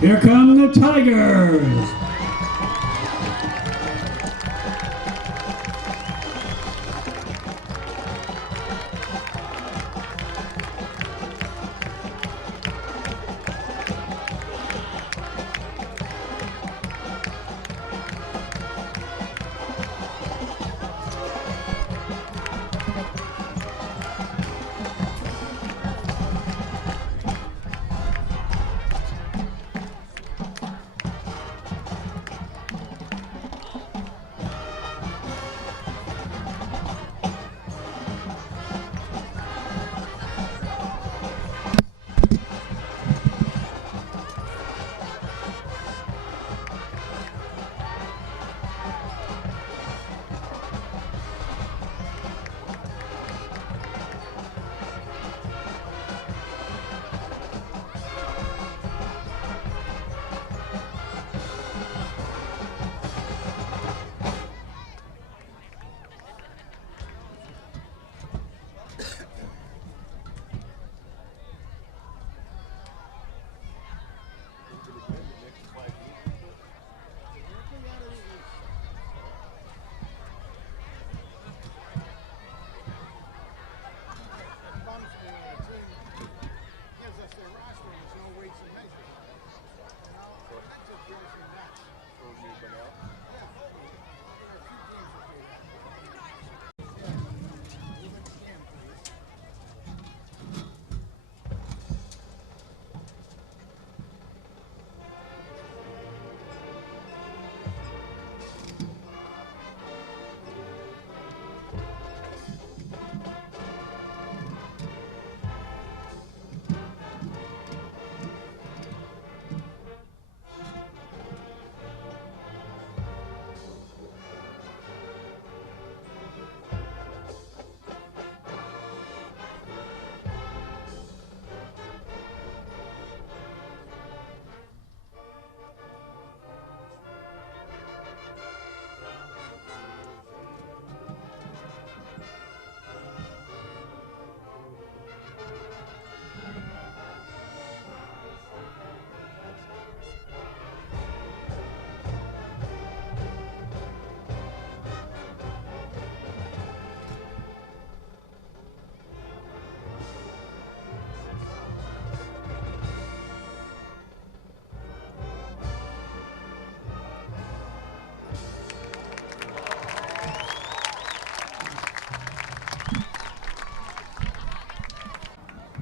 Here come the Tigers.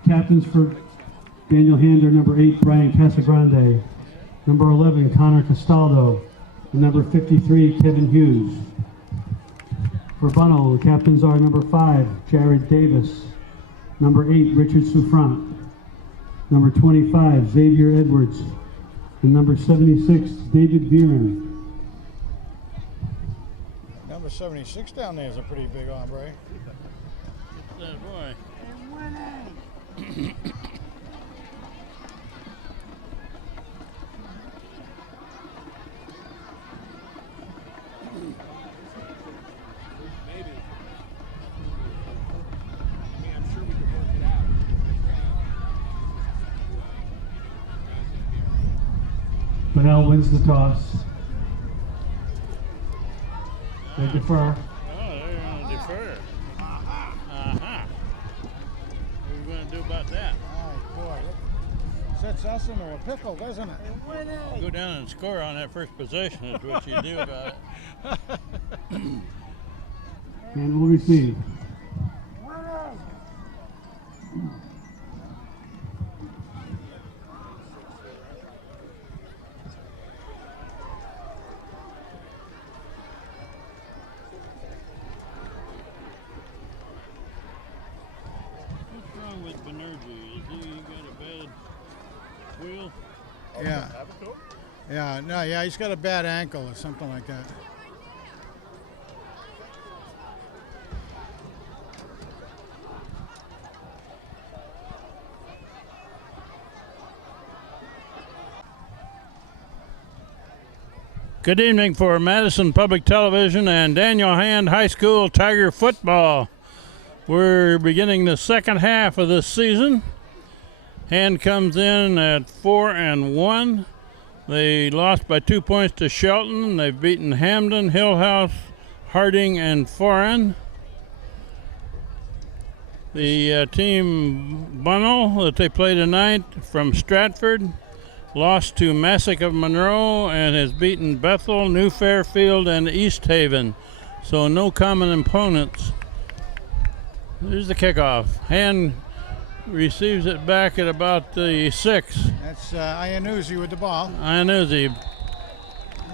Captains for Daniel Hander, number 8, Brian Casagrande, number 11, Connor Castaldo, and number 53, Kevin Hughes. For Bunnell, the captains are number 5, Jared Davis, number 8, Richard Souffrant, number 25, Xavier Edwards, and number 76, David Bieran. Number 76 down there is a pretty big hombre. That boy. Bunnell wins the toss. They defer. Oh, they're going to defer. Uh-huh. What are we going to do about that? Oh, boy. It sets us into a pickle, doesn't it? Go down and score on that first possession is what you do about it. And will receive. With Banerjee, is he got a bad wheel? Yeah. Yeah, he's got a bad ankle or something like that. Good evening for Madison Public Television and Daniel Hand High School Tiger Football. We're beginning the second half of this season. Hand comes in at 4-1. They lost by 2 points to Shelton. They've beaten Hamden, Hillhouse, Harding, and Foreign. The team Bunnell that they play tonight from Stratford lost to Massac of Monroe and has beaten Bethel, New Fairfield, and East Haven. So no common opponents. There's the kickoff. Hand receives it back at about the 6. That's Iannuzzi with the ball. Iannuzzi.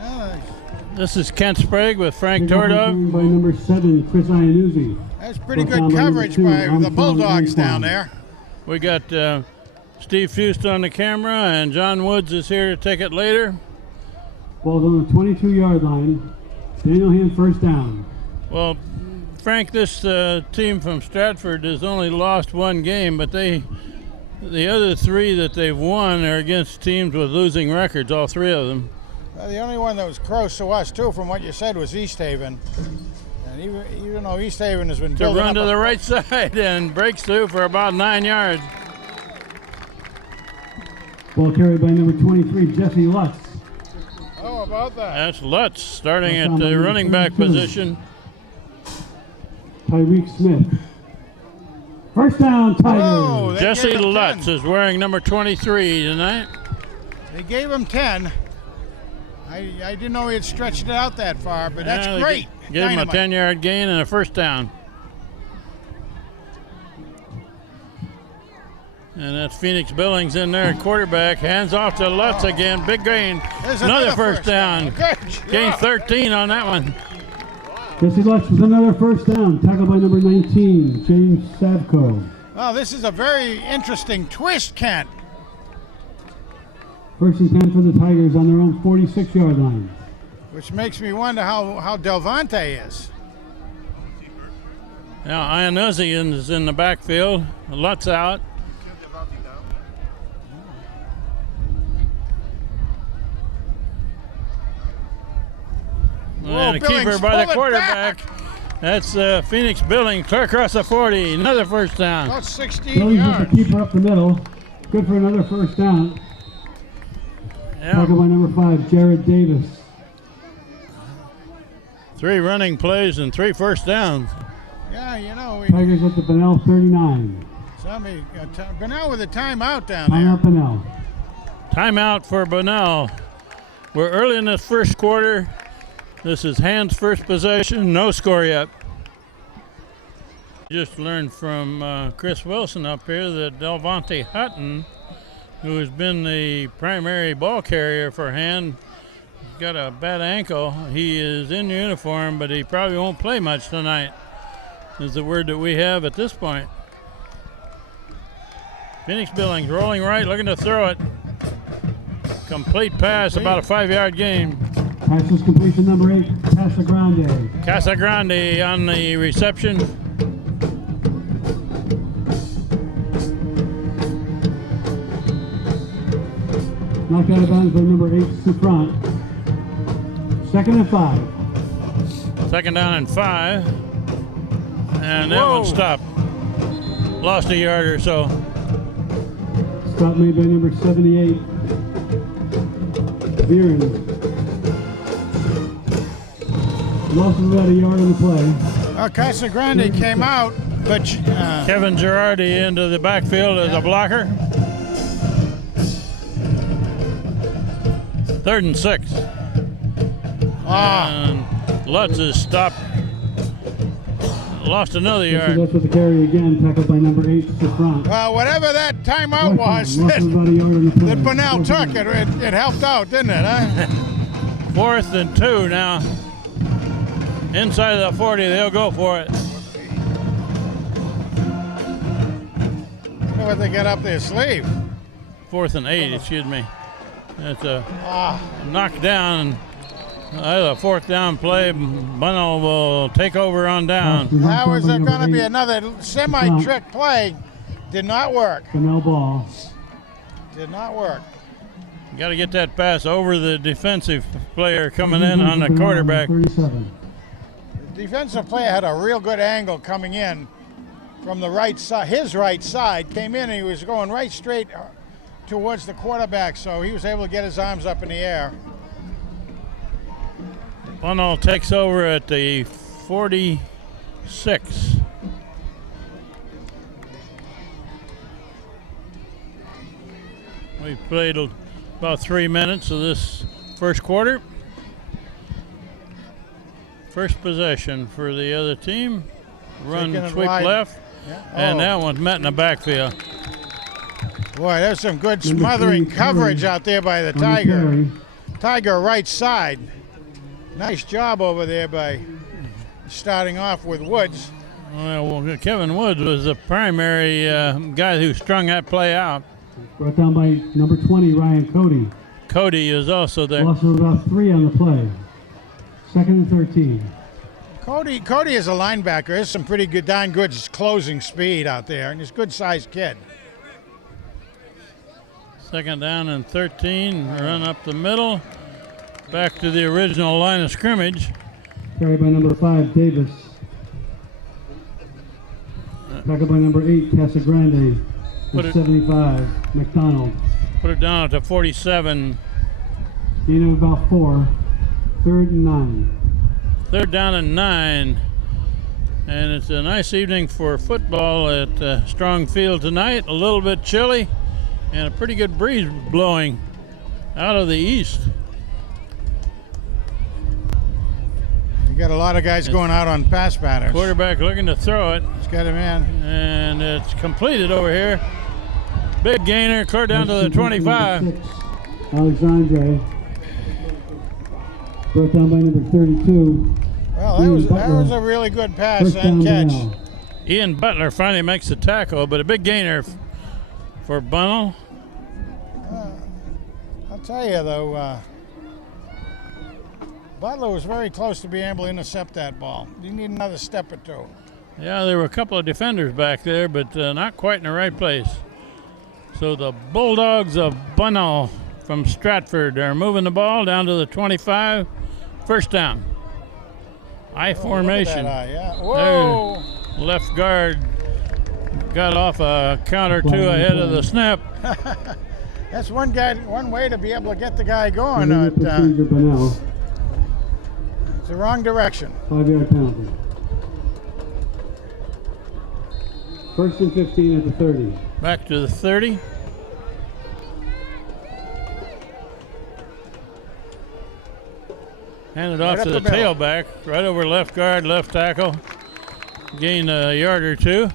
Oh, This is Kent Sprague with Frank Kickoff Tordov. by number 7, Chris Iannuzzi. that's pretty First down good by number coverage 2, by the Armstrong Bulldogs Antoine. down there. We got Steve Fust on the camera, and John Woods is here to take it later. Ball's on the 22-yard line. Daniel Hand first down. Well, Frank, this team from Stratford has only lost one game, but the other 3 that they've won are against teams with losing records, all 3 of them. Well, the only one that was close to us, too, from what you said, was East Haven. And even though East Haven has been To building run up to a- the right side and breaks through for about 9 yards. Ball carried by number 23, Jesse Lutz. How about that? That's Lutz starting First at down by the number running back 22. position. Tyreek Smith. First down, Tigers. Oh, they Jesse gave him Lutz 10. is wearing number 23 tonight. They gave him 10. I didn't know he had stretched it out that far, but that's Yeah, they great. Give him a Dynamite. 10-yard gain and a first down. And that's Phoenix Billings in there at quarterback. Hands off to Lutz again. Big gain. There's Another first down. Good Gain job. 13 on that one. Jesse Lutz with another first down. Tackled by number 19, James Savko. Well, this is a very interesting twist, Kent. First and 10 for the Tigers on their own 46-yard line. Which makes me wonder how Delvante is. Now Iannuzzi is in the backfield. Lutz out. Whoa, And a Billings, keeper by pull the it quarterback. That's Phoenix Billings, clear across the 40. Another first down. About 16 Billings with yards. the keeper up the middle. Good for another first down. Yeah. Tackled by number 5, Jared Davis. 3 running plays and 3 first downs. Yeah, you know, Tigers at the Bunnell 39. Bunnell with a timeout down there. Timeout Bunnell. Timeout for Bunnell. We're early in this first quarter. This is Hand's first possession. No score yet. Just learned from Chris Wilson up here that Delvante Hutton, who has been the primary ball carrier for Hand, got a bad ankle. He is in uniform, but he probably won't play much tonight, is the word that we have at this point. Phoenix Billings rolling right, looking to throw it. Complete pass, about a 5-yard gain. Pass is completion number 8, Casagrande. Casagrande on the reception. Knocked out of bounds by number 8, Sufrant. Second and 5. Second down and 5. And that Whoa. one stopped. Lost a yard or so. Stop made by number 78, Viren. Lost about a yard on the play. Well, Casagrande came out, but Kevin Girardi into the backfield as a blocker. 3rd and 6. And Lutz is stopped. Lost another yard. That's with the carry again, tackled by number 8, Sufrant. well, whatever that timeout was Lost that, about a yard on the play. that Bunnell Fourth took, and it helped out, didn't it? Huh? 4th and 2 now. Inside of the 40, they'll go for it. Wonder what they got up their sleeve. 4th and 8, excuse me. That's a Ah, knockdown. A 4th down play. Bunnell will take over on down. that was by going number to be 8, another semi-trick play. Did not work. Bunnell ball. Did not work. Got to get that pass over the defensive player coming in on the Bunnell, quarterback. 37. The defensive player had a real good angle coming in from the right side. His right side came in and he was going right straight towards the quarterback, so he was able to get his arms up in the air. Bunnell takes over at the 46. We played about 3 minutes of this first quarter. First possession for the other team. Run Taking it sweep wide. left, Yeah. and Oh. that one's met in the backfield. Boy, there's some good Number smothering 3, coverage Terry, out there by the on the Tiger. carry. Tiger right side. Nice job over there by starting off with Woods. Well, Kevin Woods was the primary guy who strung that play out. Brought down by number 20, Ryan Cody. Cody is also there. Loss of about 3 on the play. Second and 13. Cody is a linebacker. There's some pretty good, darn good closing speed out there, and he's a good-sized kid. Second down and 13. Run up the middle. Back to the original line of scrimmage. Carried by number 5, Davis. Tackled by number 8, Casagrande. Put And it- 75, McDonald. Put it down to 47. Gain of about 4. Third and 9. Third down and 9. And it's a nice evening for football at Strong Field tonight. A little bit chilly and a pretty good breeze blowing out of the east. You got a lot of guys going out on pass patterns. Quarterback looking to throw it, Let's get him in. and it's completed over here. Big gainer, clear down to the 25. Number 6, Alexandre. Brought down by number 32. Well, that was a really good pass First down, and catch. Bunnell. Ian Butler finally makes the tackle, but a big gainer for Bunnell. I'll tell you, though, Butler was very close to being able to intercept that ball. You need another step or two. Yeah, there were a couple of defenders back there, but not quite in the right place. So the Bulldogs of Bunnell from Stratford are moving the ball down to the 25. First down. I formation. Look at that eye, yeah. Whoa! There, left guard got off a count or two ahead of the snap. That's one way to be able to get the guy going. Illegal procedure, Bunnell. It's the wrong direction. 5-yard penalty. First and 15 at the 30. Back to the 30. Handed off Right to up the the middle. tailback, right over left guard, left tackle. Gained a yard or two.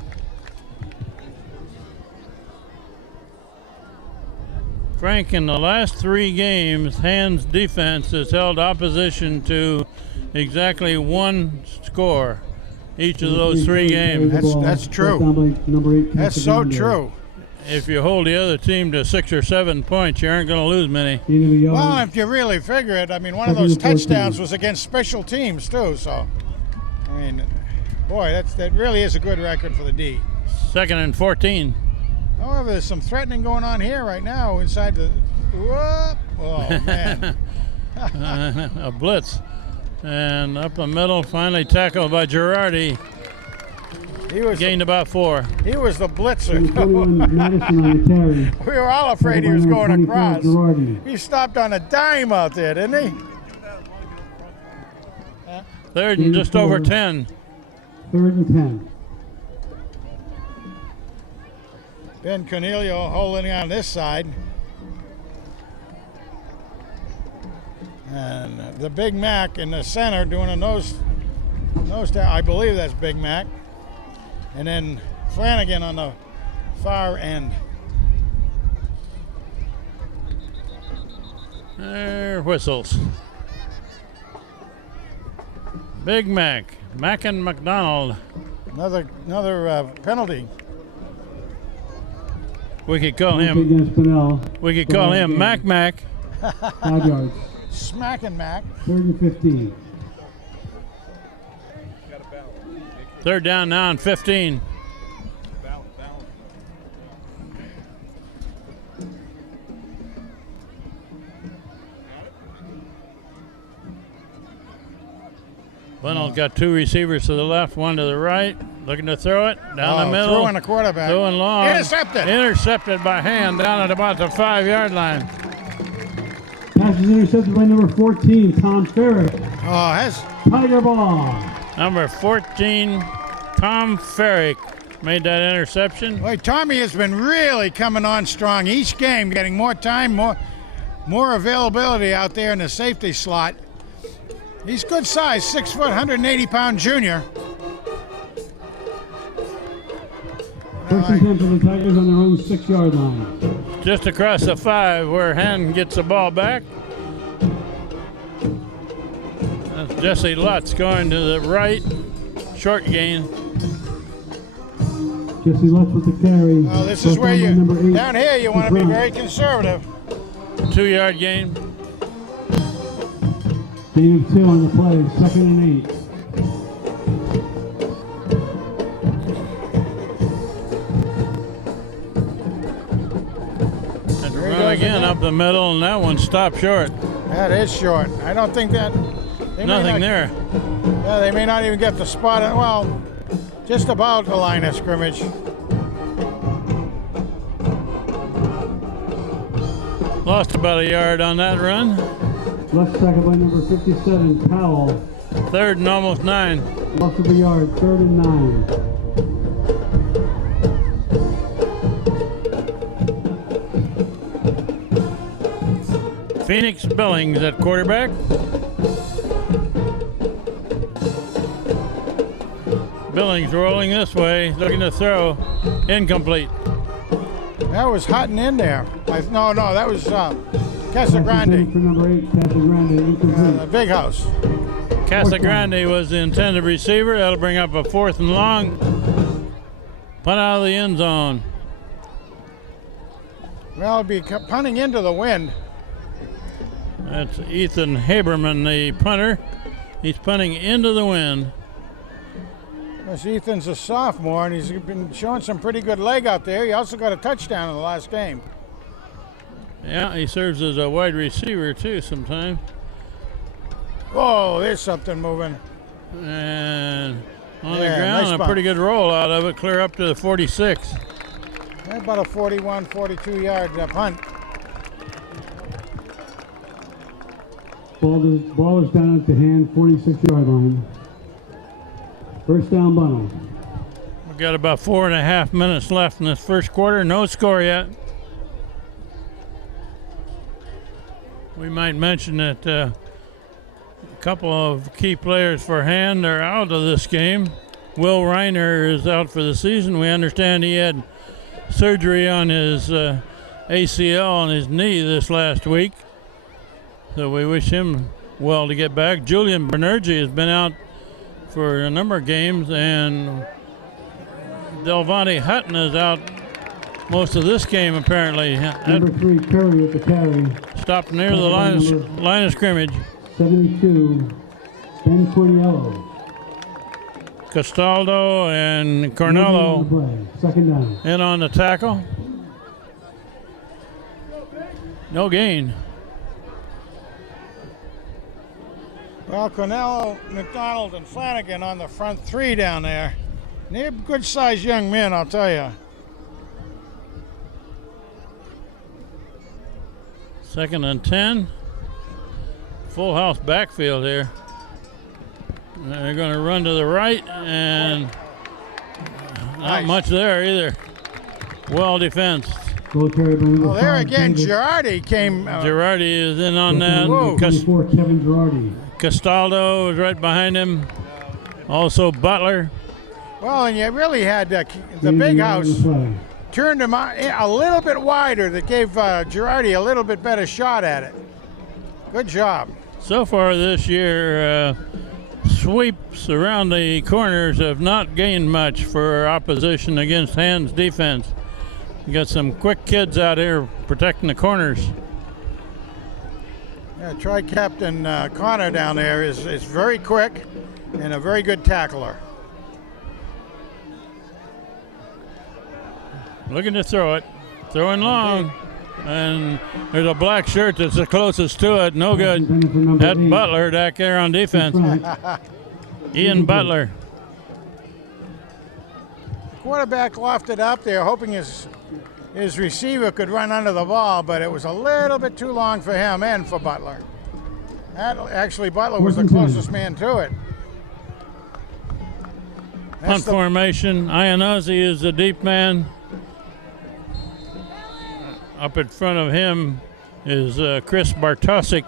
Frank, in the last 3 games, Hand's defense has held opposition to exactly 1 score each of those 3 games. That's true. Brought down by number 8, That's so Casagrande. true. If you hold the other team to 6 or 7 points, you aren't going to lose many. Gain of a yard. Well, if you really figure it, I mean, one of Second those and 14. touchdowns was against special teams, too. So, I mean, boy, that really is a good record for the D. Second and 14. However, there's some threatening going on here right now inside the. Whoop! Oh, man. A blitz. And up the middle, finally tackled by Girardi. He was Gained about 4. he was the blitzer. Number 21, Madison on the carry. We were all afraid he was Tackled by going number 25, across. Girardi. He stopped on a dime out there, didn't he? Third and just over 10. Third and 10. Ben Cornelio holding on this side. And the Big Mac in the center doing a nose down. I believe that's Big Mac. And then Flanagan on the far end. There whistles. Big Mac. Mac and McDonald. Another penalty. We could call Penalty him. against Bunnell. We could call him Mac Mac. 5 yards. Smacking Mac. Third and 15. Third down now and 15. Bunnell's got 2 receivers to the left, 1 to the right. Looking to throw it down the middle. Throwing the quarterback. Throwing long. Intercepted. Intercepted by hand down at about the 5-yard line. Pass is intercepted by number 14, Tom Ferrick. Oh, that's Tiger ball. Number 14, Tom Ferrick made that interception. boy, Tommy has been really coming on strong each game, getting more time, more availability out there in the safety slot. He's good size, 6 foot, 180-pound junior. First and 10 for the Tigers on their own 6-yard line. Just across the 5 where Hen gets the ball back. That's Jesse Lutz going to the right. Short gain. Jesse Lutz with the carry. Well, this is First where down by number 8, down here you want to be very conservative. 2-yard gain. Gain of 2 on the play, 2nd and 8. Run again up the middle, and that one stopped short. That is short. I don't think that. Nothing there. Yeah, they may not even get the spot. Well, just about the line of scrimmage. Lost about a yard on that run. Left tackle by number 57, Powell. 3rd and almost 9. Loss of a yard, 3rd and 9. Phoenix Billings at quarterback. Billings rolling this way, looking to throw. Incomplete. That was Hutton in there. No, that was Casagrande. For number 8, Casagrande, incomplete. The big house. Casagrande was the intended receiver. That'll bring up a 4th and long. Punt out of the end zone. Well, it'll be punting into the wind. That's Ethan Haberman, the punter. He's punting into the wind. Yes, Ethan's a sophomore, and he's been showing some pretty good leg out there. He also got a touchdown in the last game. Yeah, he serves as a wide receiver, too, sometimes. Whoa, there's something moving. And on the Yeah, ground, nice a bump. pretty good roll out of it, clear up to the 46. About a 41, 42-yard punt. Ball is down at the hand, 46-yard line. First down, Bunnell. We've got about 4.5 minutes left in this first quarter. No score yet. We might mention that a couple of key players for Hand are out of this game. Will Reiner is out for the season. We understand he had surgery on his ACL on his knee this last week. So we wish him well to get back. Julian Banerjee has been out for a number of games, and Delvante Hutton is out most of this game apparently. Number 3, Curry with the carry. Stopped near the line of scrimmage. 72, Ben Corniello. Castaldo and Cornello Second down. in on the tackle. No gain. Well, Cornell, McDonald, and Flanagan on the front 3 down there. And they're good-sized young men, I'll tell you. 2nd and 10. Full house backfield here. They're going to run to the right, and not Nice. much there either. Well defensed. Goal carry by number Well, there 5, again, David. Girardi came. Girardi is in on that. Whoa. 24, Kevin Girardi. Castaldo is right behind him. Also Butler. Well, and you really had the Gain big a yard on house the play. turned him out a little bit wider. That gave Girardi a little bit better shot at it. Good job. So far this year, sweeps around the corners have not gained much for opposition against Hand's defense. You got some quick kids out here protecting the corners. Yeah, Tri-Captain Connor down there is very quick and a very good tackler. Looking to throw it. Throwing long. And there's a black shirt that's the closest to it. No good. That Butler back there on defense. Ian Butler. quarterback lofted up there, hoping his receiver could run under the ball, but it was a little bit too long for him and for Butler. Actually, Butler was the closest man to it. Punt formation. Iannozzi is the deep man. Up in front of him is Chris Bartosik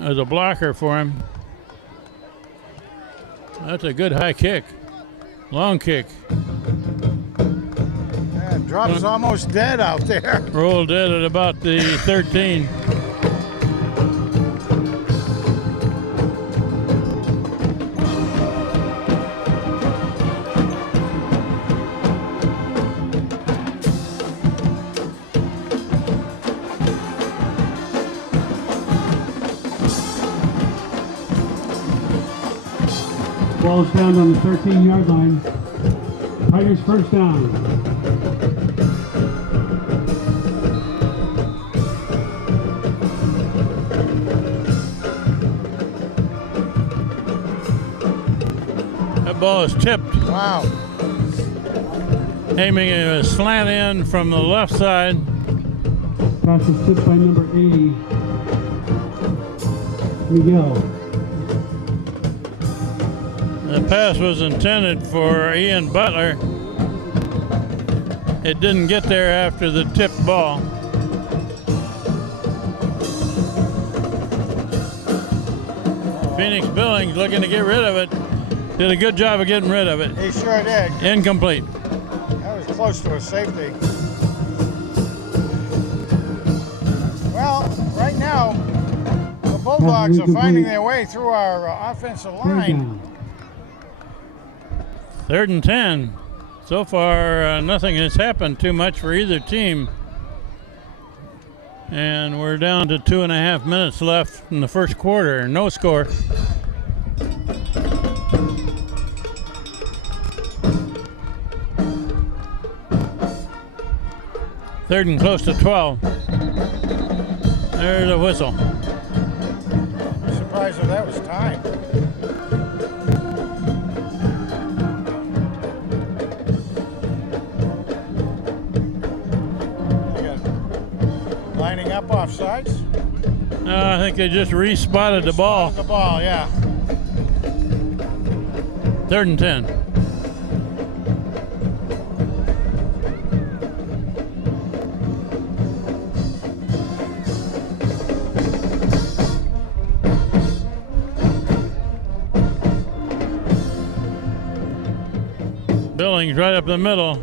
as a blocker for him. That's a good high kick. Long kick. Yeah, drops almost dead out there. Rolled dead at about the 13. Ball is down on the 13-yard line. Tigers first down. That ball is tipped. Wow. Aiming a slant in from the left side. Pass is tipped by number 80, Miguel. The pass was intended for Ian Butler. It didn't get there after the tipped ball. Phoenix Billings looking to get rid of it. Did a good job of getting rid of it. He sure did. Incomplete. That was close to a safety. Well, right now, the Bulldogs are finding their way through our offensive line. 3rd and 10. So far, nothing has happened too much for either team. And we're down to 2.5 minutes left in the first quarter. No score. Third and close to 12. There's a whistle. I'm surprised if that was timed. Lining up offsides. I think they just respotted the ball. The ball, yeah. 3rd and 10. Billings right up the middle.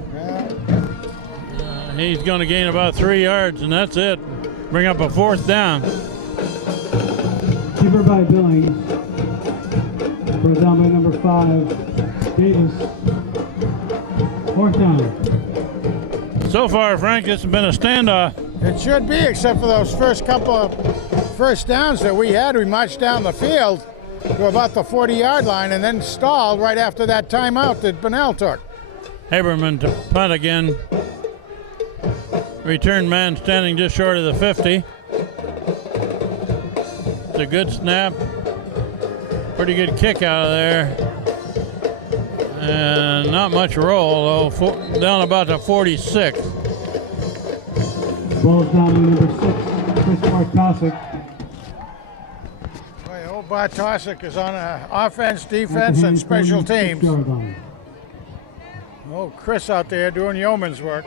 He's going to gain about 3 yards, and that's it. Bring up a 4th down. Keeper by Billings. Brought down by number 5, Davis. 4th down. So far, Frank, it's been a standoff. It should be, except for those first couple of first downs that we had. We marched down the field to about the 40-yard line and then stalled right after that timeout that Bunnell took. Haberman to punt again. Return man standing just short of the 50. It's a good snap. Pretty good kick out of there. And not much roll, though. Down about the 46. Ball is down to number 6, Chris Bartosik. Boy, old Bartosik is on offense, defense, and special teams. Oh, Chris out there doing yeoman's work.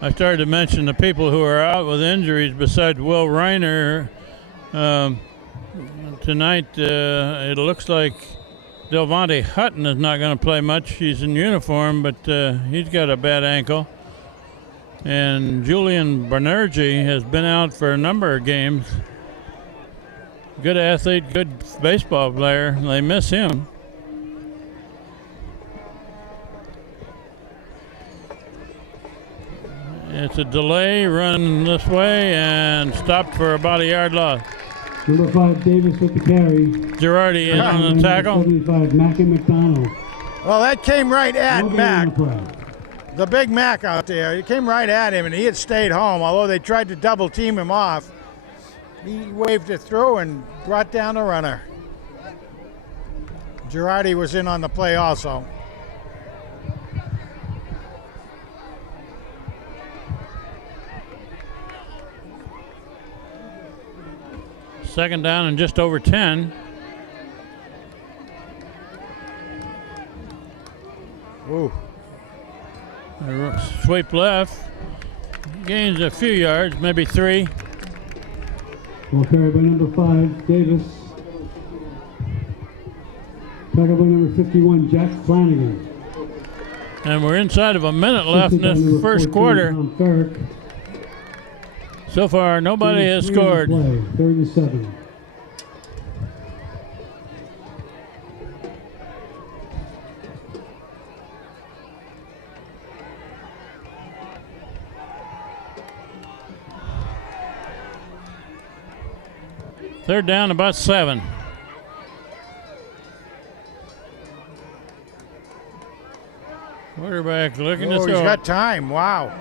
I started to mention the people who are out with injuries besides Will Reiner. Tonight, it looks like Delvante Hutton is not going to play much. He's in uniform, but he's got a bad ankle. And Julian Banerjee has been out for a number of games. Good athlete, good baseball player. They miss him. It's a delay, run this way, and stopped for about a yard loss. Number 5, Davis with the carry. Girardi in on the tackle. 75, Mack and McDonald. Well, that came right at Okay, Mack. The big Mack out there. It came right at him, and he had stayed home. Although they tried to double team him off, he waved it through and brought down the runner. Girardi was in on the play also. Second down and just over 10. Woo. Sweep left. Gains a few yards, maybe 3. Ball carried by number 5, Davis. Tackled by number 51, Jack Flanagan. And we're inside of a minute left in this first quarter. So far, nobody has scored. 3rd and 7. Third down, about 7. Quarterback looking to Oh, throw. he's got time. Wow.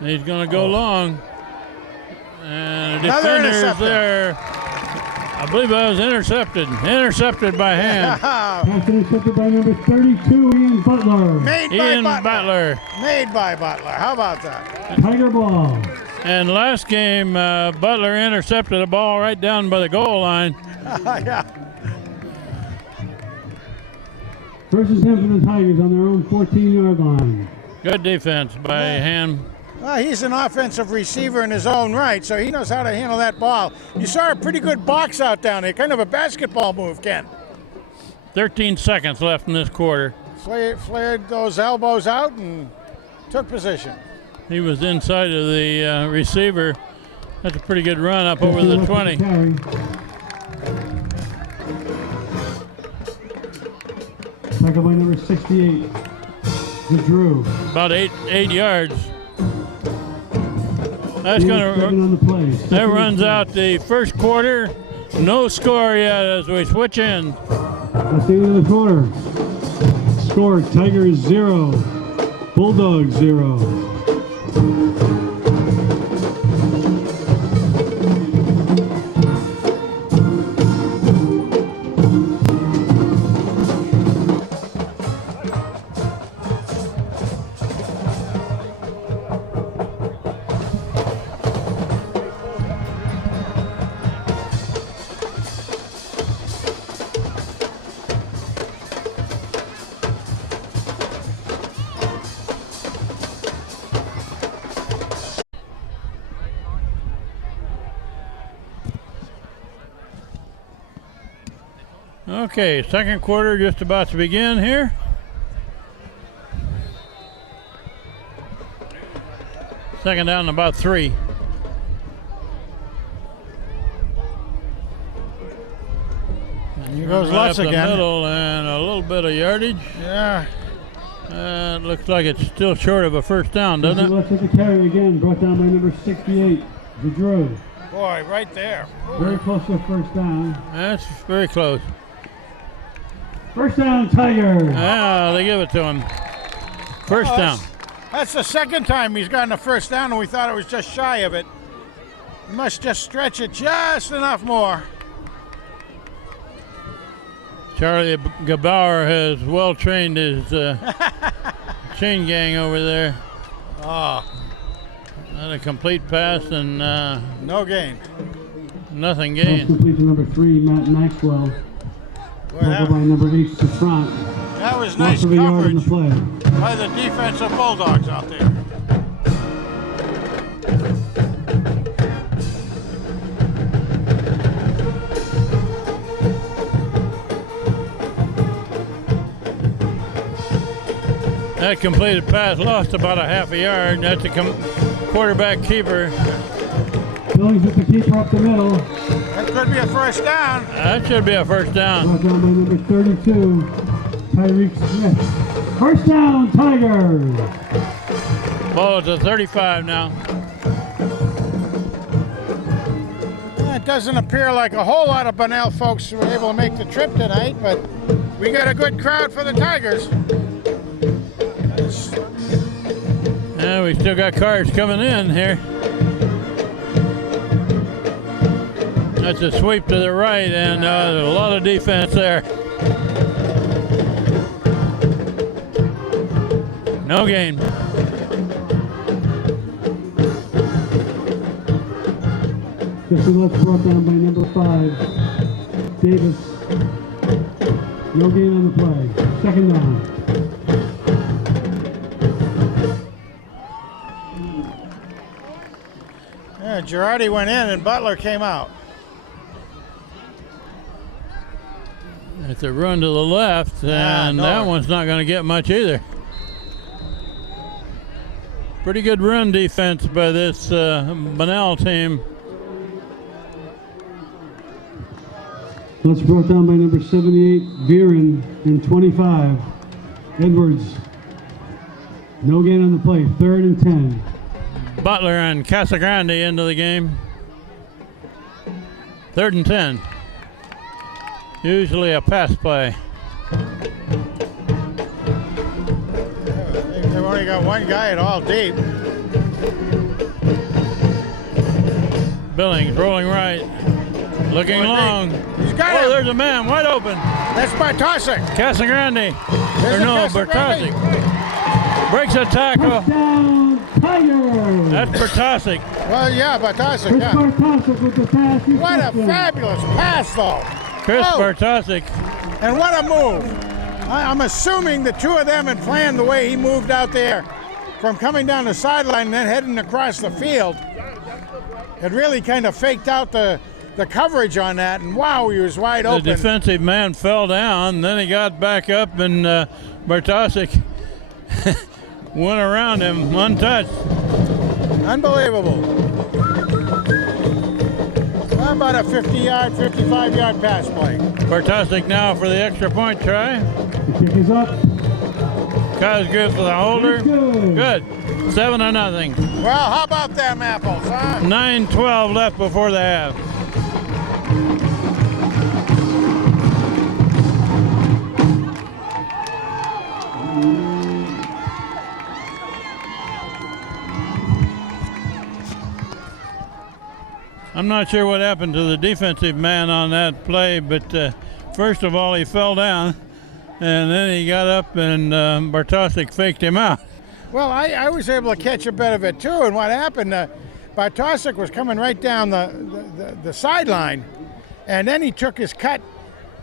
He's going to go long. And the Another defender is interception. there. I believe I was intercepted. Intercepted by hand. Pass intercepted by number 32, Ian Butler. Made Ian by Butler. Butler. Made by Butler. How about that? Tiger ball. And last game, Butler intercepted a ball right down by the goal line. Yeah. First and 10 for the Tigers on their own 14-yard line. Good defense by hand. Well, he's an offensive receiver in his own right, so he knows how to handle that ball. You saw a pretty good box out down there, kind of a basketball move, Ken. 13 seconds left in this quarter. Flared those elbows out and took position. He was inside of the receiver. That's a pretty good run up over the 20. Tackled by number 68, Drew. About eight yards. That's on the play. that runs out the first quarter. No score yet as we switch in. At the end of the quarter. Score, Tigers 0, Bulldogs 0. Okay, second quarter just about to begin here. Second down, about 3. And here goes Right Lutz up the again. middle and a little bit of yardage. Yeah. It looks like it's still short of a first down, doesn't it? Lutz with the carry again, brought down by number 68, Drew. Boy, right there. Very close to a first down. That's very close. First down, Tigers. Ah, they give it to him. First down. That's the second time he's gotten a first down, and we thought it was just shy of it. He must just stretch it just enough more. Charlie Gabauer has well trained his chain gang over there. Oh, Not a complete pass and no gain. nothing Pass gained. complete to number 3, Matt Maxwell. Boy, Tackled by number 8, Safront. that was Loss nice of a yard in the coverage play. by the defensive Bulldogs out there. That completed pass lost about a half a yard. That's a quarterback keeper. Billings with the keeper up the middle. That could be a first down. That should be a first down. Brought down by number 32, Tyreek Smith. First down, Tigers. Ball to 35 now. It doesn't appear like a whole lot of Bunnell folks were able to make the trip tonight, but we got a good crowd for the Tigers. Yeah, we still got cars coming in here. That's a sweep to the right, and there's a lot of defense there. No gain. This is left brought down by number 5, Davis. No gain on the play. Second down. Yeah, Girardi went in and Butler came out. It's a run to the left, and that one's not going to get much either. Pretty good run defense by this Bunnell team. That's brought down by number 78, Viren, and 25, Edwards. No gain on the play, 3rd and 10. Butler and Casagrande into the game. 3rd and 10. Usually a pass play. They've only got one guy at all deep. Billings rolling right. Looking long. He's got him. There's a man wide open. That's Bartosik. Casagrande. There's Bartosik. Breaks a tackle. Touchdown, Tigers! That's Bartosik. Well, yeah, Bartosik, Chris yeah. Bartosik with the pass. What a fabulous pass, though. Chris Bartosik. And what a move. I'm assuming the two of them had planned the way he moved out there from coming down the sideline and then heading across the field. It really kind of faked out the coverage on that, and wow, he was wide open. The defensive man fell down, then he got back up, and Bartosik went around him untouched. Unbelievable. How about a 50-yard, 55-yard pass play? Bartosik now for the extra point try. The kick is up. Cosgrove for the holder. Good. 7-0. Well, how about them apples, huh? 9:12 left before the half. I'm not sure what happened to the defensive man on that play, but first of all, he fell down, and then he got up, and Bartosik faked him out. Well, I was able to catch a bit of it, too, and what happened, Bartosik was coming right down the sideline, and then he took his cut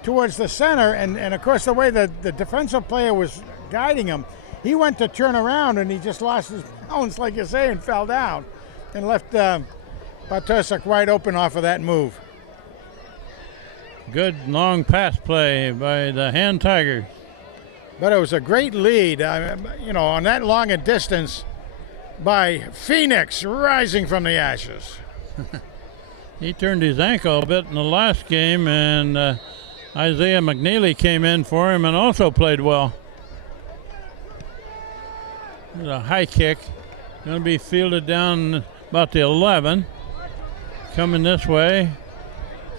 towards the center, and of course, the way the defensive player was guiding him, he went to turn around, and he just lost his balance, like you say, and fell down, and left Bartosik wide open off of that move. Good long pass play by the Hand Tigers. But it was a great lead, on that long a distance by Phoenix rising from the ashes. He turned his ankle a bit in the last game, and Isaiah McNeely came in for him and also played well. There's a high kick. Going to be fielded down about the 11. Coming this way.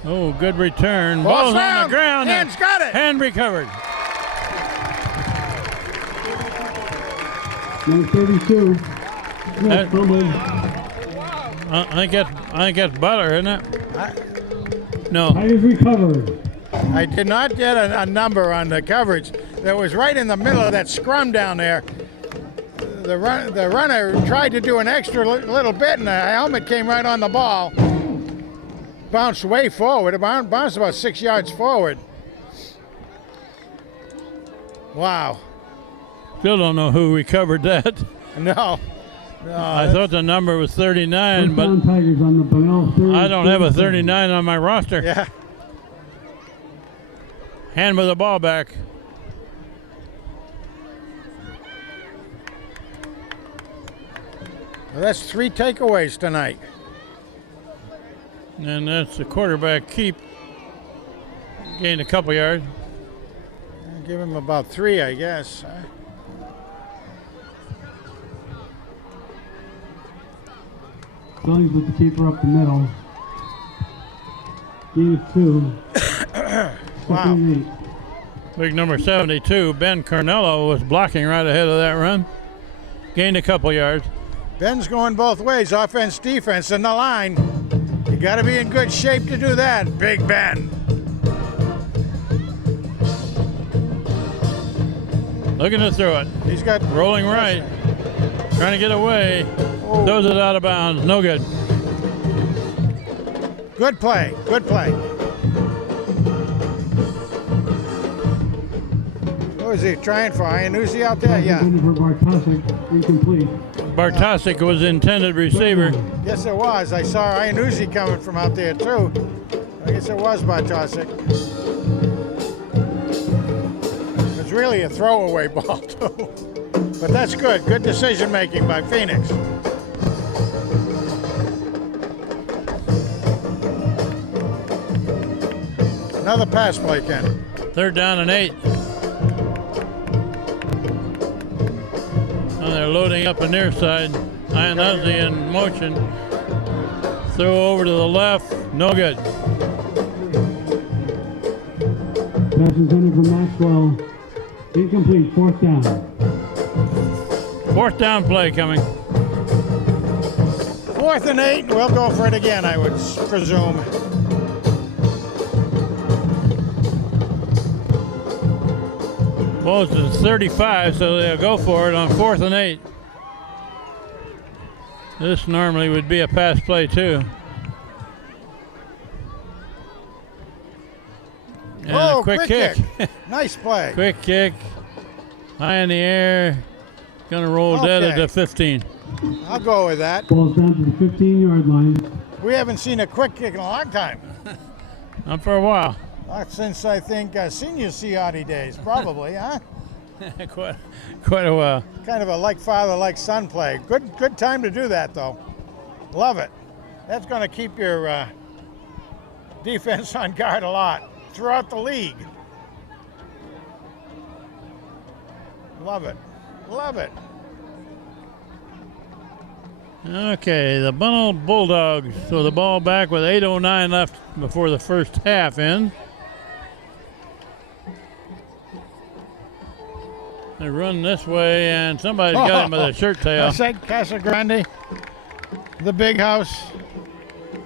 Oh, good return. Ball's on the ground. Hand's got it. Hand recovered. Number 32. I think that's Butler, isn't it? No. Tigers recovered. I did not get a number on the coverage. That was right in the middle of that scrum down there. The runner tried to do an extra little bit, and the helmet came right on the ball. Bounced way forward. It bounced about 6 yards forward. Wow. Still don't know who recovered that. No. I thought the number was 39, but Tigers on the Bunnell I don't have a 39 on my roster. Yeah. Hand with the ball back. Well, that's 3 takeaways tonight. And that's the quarterback keep. Gained a couple yards. I'll give him about 3, I guess. Billings with the keeper up the middle. Gain of 2. Wow. Big number 72, Ben Carnello, was blocking right ahead of that run. Gained a couple yards. Ben's going both ways, offense, defense, and the line. You got to be in good shape to do that, Big Ben. Looking to throw it. He's got rolling right. Trying to get away. Oh. Throws it out of bounds. No good. Good play. Good play. What was he trying for? Iannuzzi out there? Yeah. For Bartosik, incomplete. Bartosik was intended receiver. Yes, it was. I saw Iannuzzi coming from out there, too. I guess it was Bartosik. It's really a throwaway ball, too. But that's good. Good decision making by Phoenix. Another pass play, Ken. 3rd down and 8. Oh, they're loading up the near side. Iannuzzi in motion. Throw over to the left. No good. Pass intended for Maxwell. Incomplete. 4th down. 4th down play coming. 4th and 8. We'll go for it again, I would presume. Well, it's 35, so they'll go for it on 4th and 8. This normally would be a pass play, too. And Oh, a quick kick. Nice play. Quick kick. High in the air. Gonna roll dead at the 15. I'll go with that. Ball's down to the 15-yard line. We haven't seen a quick kick in a long time. Not for a while. Not since, I think, senior Ciotti days, probably, huh? quite a while. Kind of a like father, like son play. Good time to do that, though. Love it. That's going to keep your defense on guard a lot throughout the league. Love it. Love it. Okay, the Bunnell Bulldogs throw the ball back with 8:09 left before the first half ends. They run this way, and somebody's got him by the shirt tail. That's like Casagrande, the big house.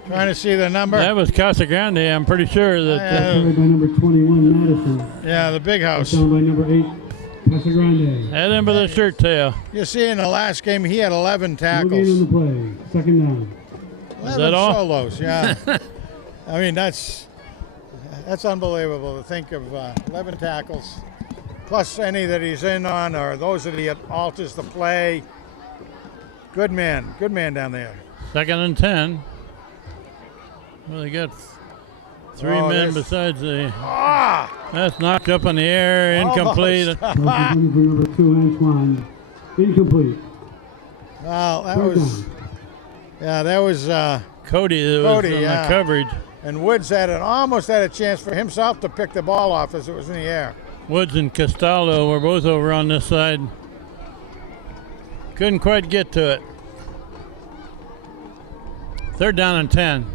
Trying to see the number. That was Casagrande. I'm pretty sure that. Carried by number 21, Madison. Yeah, the big house. Down by number 8, Casagrande. Had him by the shirt tail. You see, in the last game, he had 11 No tackles. gain on the play. 2nd down. 11 that all? solos, yeah. I mean, that's unbelievable to think of 11 tackles, plus any that he's in on or those that he alters the play. Good man down there. 2nd and 10. Well, they got 3 men besides the. That's knocked up in the air, incomplete. Pass intended for number 2, Antoine. Incomplete. Well, that 3rd was, down. yeah, that was, Cody that was Cody, on yeah. the coverage. and Woods almost had a chance for himself to pick the ball off as it was in the air. Woods and Castaldo were both over on this side. Couldn't quite get to it. 3rd down and 10.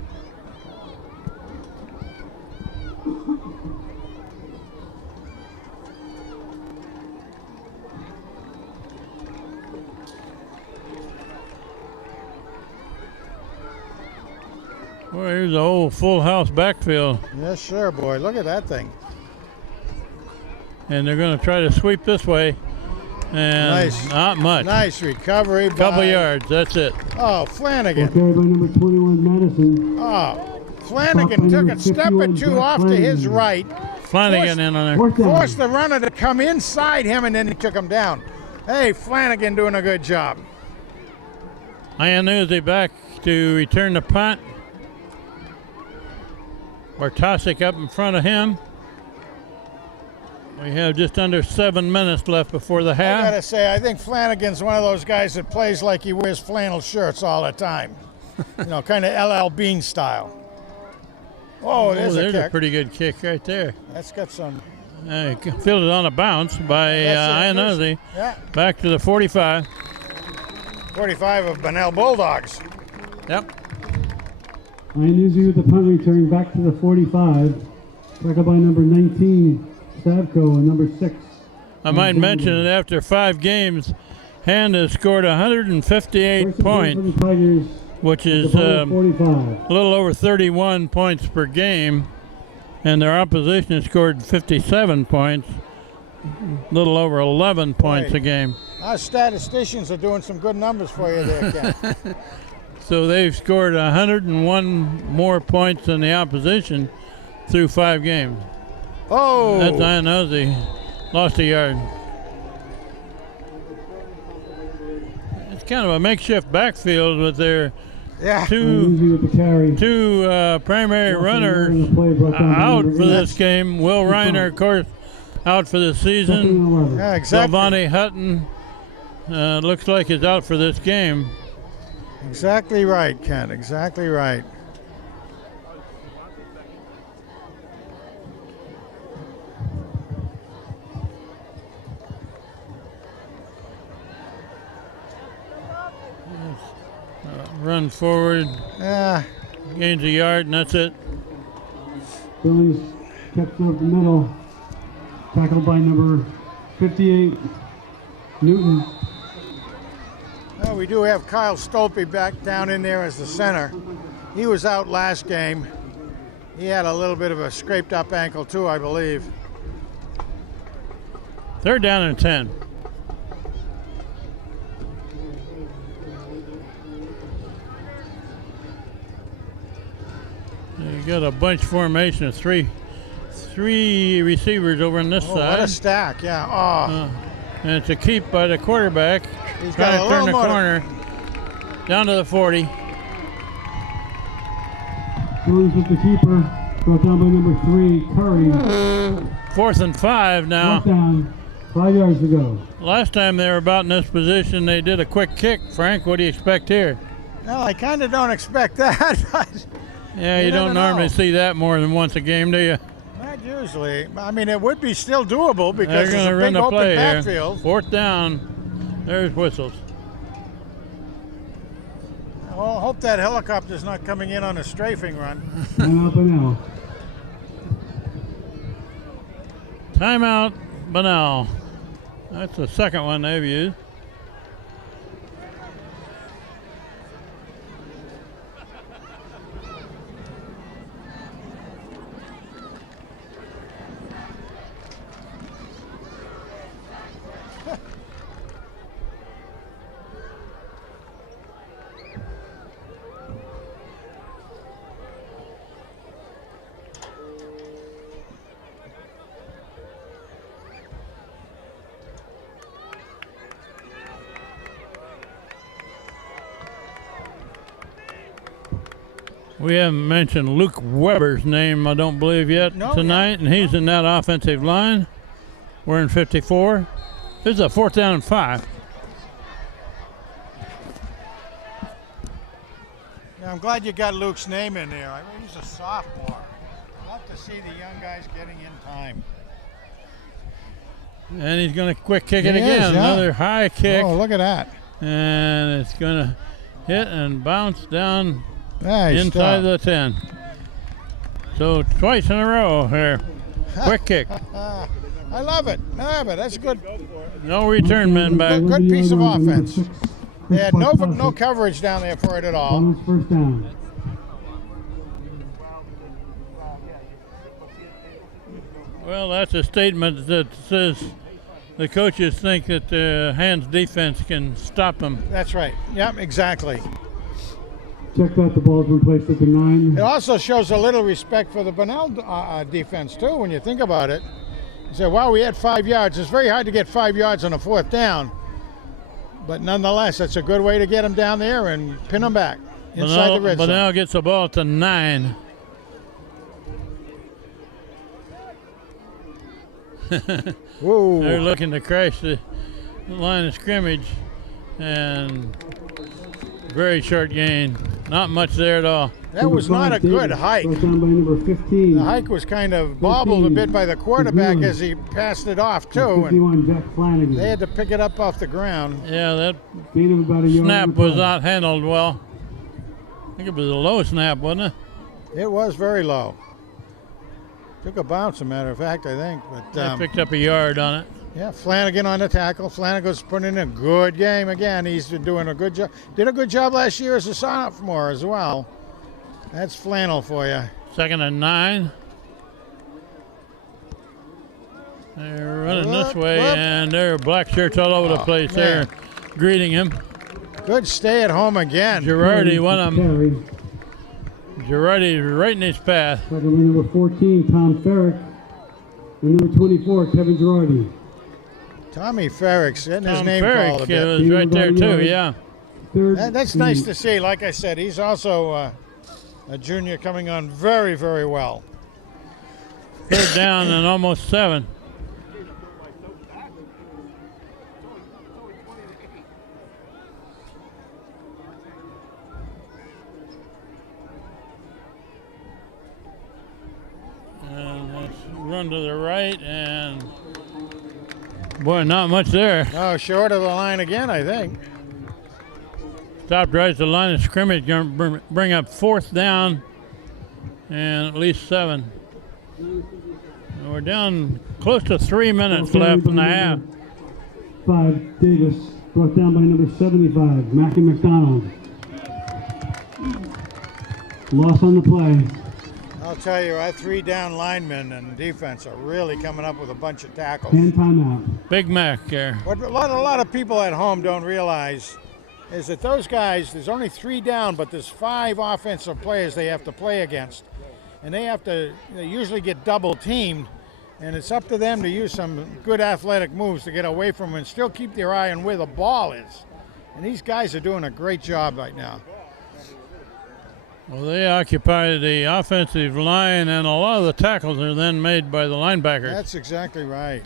Well, here's the whole full house backfield. Yes, sir, boy. Look at that thing. And they're going to try to sweep this way. And Nice. not much. Nice recovery. Couple by, yards, that's it. Oh, Ball Flanagan. carried by number 21, Madison. Oh, Flanagan took a step or two off to his right. Flanagan in on there. 4th down. Forced the runner to come inside him, and then he took him down. Hey, Flanagan doing a good job. Iannuzzi back to return the punt. Bartosik up in front of him. We have just under 7 minutes left before the I half. gotta say, I think Flanagan's one of those guys that plays like he wears flannel shirts all the time. You know, kind of LL Bean style. Oh, there's a kick. pretty good kick right there. That's got some. Fielded on a bounce by Iannuzzi. Yeah, Back to the 45. 45 of Bunnell Bulldogs. Yep. Iannuzzi with the punt return back to the 45. Tackled by number 19, Savko, and number 6. I might mention that after 5 games, Hand has scored 158 points, which is a 45. little over 31 points per game. And their opposition has scored 57 points, a little over 11 points a game. Our statisticians are doing some good numbers for you there, Ken. So they've scored 101 more points than the opposition through 5 games. Oh! That's Iannozzi. Lost a yard. It's kind of a makeshift backfield with their two primary runners out for this game. Will Reiner, of course, out for the season. Yeah, exactly. Delvante Hutton looks like he's out for this game. Exactly right, Ken. Exactly right. Run forward, Yeah. gains a yard, and that's it. Billings kept up the middle. Tackled by number 58, Newton. Well, we do have Kyle Stolpe back down in there as the center. He was out last game. He had a little bit of a scraped up ankle too, I believe. They're down in 10. You got a bunch formation of three receivers over on this side. What a stack, yeah. Oh. And it's a keep by the quarterback. He's Trying got to a turn the little corner down to the 40. Billings with the keeper. Brought down by number 3, Curry. 4th and 5 now. Brought down, 5 yards to go. Last time they were about in this position, they did a quick kick. Frank, what do you expect here? Well, I kind of don't expect that. But Yeah, you don't never normally know. see that more than once a game, do you? Not usually. I mean, it would be still doable They're because going it's to a run big the open play here. backfield. 4th down. There's whistles. Well, hope that helicopter's not coming in on a strafing run. And up and out. Timeout, Bunnell. That's the second one they've used. We haven't mentioned Luke Weber's name, I don't believe, yet tonight, and he's in that offensive line. We're in 54. This is a 4th down and 5. Yeah, I'm glad you got Luke's name in there. I mean, he's a sophomore. Love to see the young guys getting in time. And he's going to quick kick it He again. is, yeah. Another high kick. Oh, look at that. And it's going to hit and bounce down Nice inside stuff. the 10. So twice in a row here. Quick kick. I love it. I love it. That's good. No return men back. Good piece of offense. They had no coverage down there for it at all. Billings first down. Well, that's a statement that says the coaches think that the Hands defense can stop them. That's right. Yep, exactly. Check that the ball's been placed at the 9. It also shows a little respect for the Bunnell defense, too, when you think about it. You say, wow, we had 5 yards. It's very hard to get 5 yards on a 4th down. But nonetheless, that's a good way to get them down there and pin them back inside the red zone. Bunnell gets the ball to 9. Whoa. They're looking to crash the line of scrimmage, and very short gain. Not much there at all. That was not a good hike. Brought down by number 15. The hike was kind of bobbled a bit by the quarterback as he passed it off, too. And 51, Jack Flanagan. they had to pick it up off the ground. Yeah, that Gain of about a yard. snap on the was play. not handled well. I think it was a low snap, wasn't it? It was very low. Took a bounce, as a matter of fact, I think. They But picked up a yard on it. yeah, Flanagan on the tackle. Flanagan's putting in a good game again. He's been doing a good job. Did a good job last year as a sophomore as well. That's flannel for you. 2nd and 9. They're running this way, Whoop. and there are black shirts all over the place man. there greeting him. Good stay at home again. Girardi won him. Carry. Girardi right in his path. Second number 14, Tom Ferrick. And number 24, Kevin Girardi. Tommy Ferrick's getting his Tom name called a Ferrick bit. was right there too, yeah. Third, That's nice to see. Like I said, he's also a junior coming on very, very well. Third down and almost 7. And let's run to the right, and boy, not much there. Oh, short of the line again, I think. Stopped right at the line of scrimmage, going to bring up 4th down and at least 7. And we're down close to 3 minutes left in the half. 5, Davis, brought down by number 75, Mackie McDonald. Loss on the play. I'll tell you, our 3 down linemen and defense are really coming up with a bunch of tackles. And timeout. Big Mac there. What a lot of people at home don't realize is that those guys, there's only 3 down, but there's 5 offensive players they have to play against. And they usually get double teamed, and it's up to them to use some good athletic moves to get away from them and still keep their eye on where the ball is. And these guys are doing a great job right now. Well, they occupy the offensive line, and a lot of the tackles are then made by the linebackers. That's exactly right.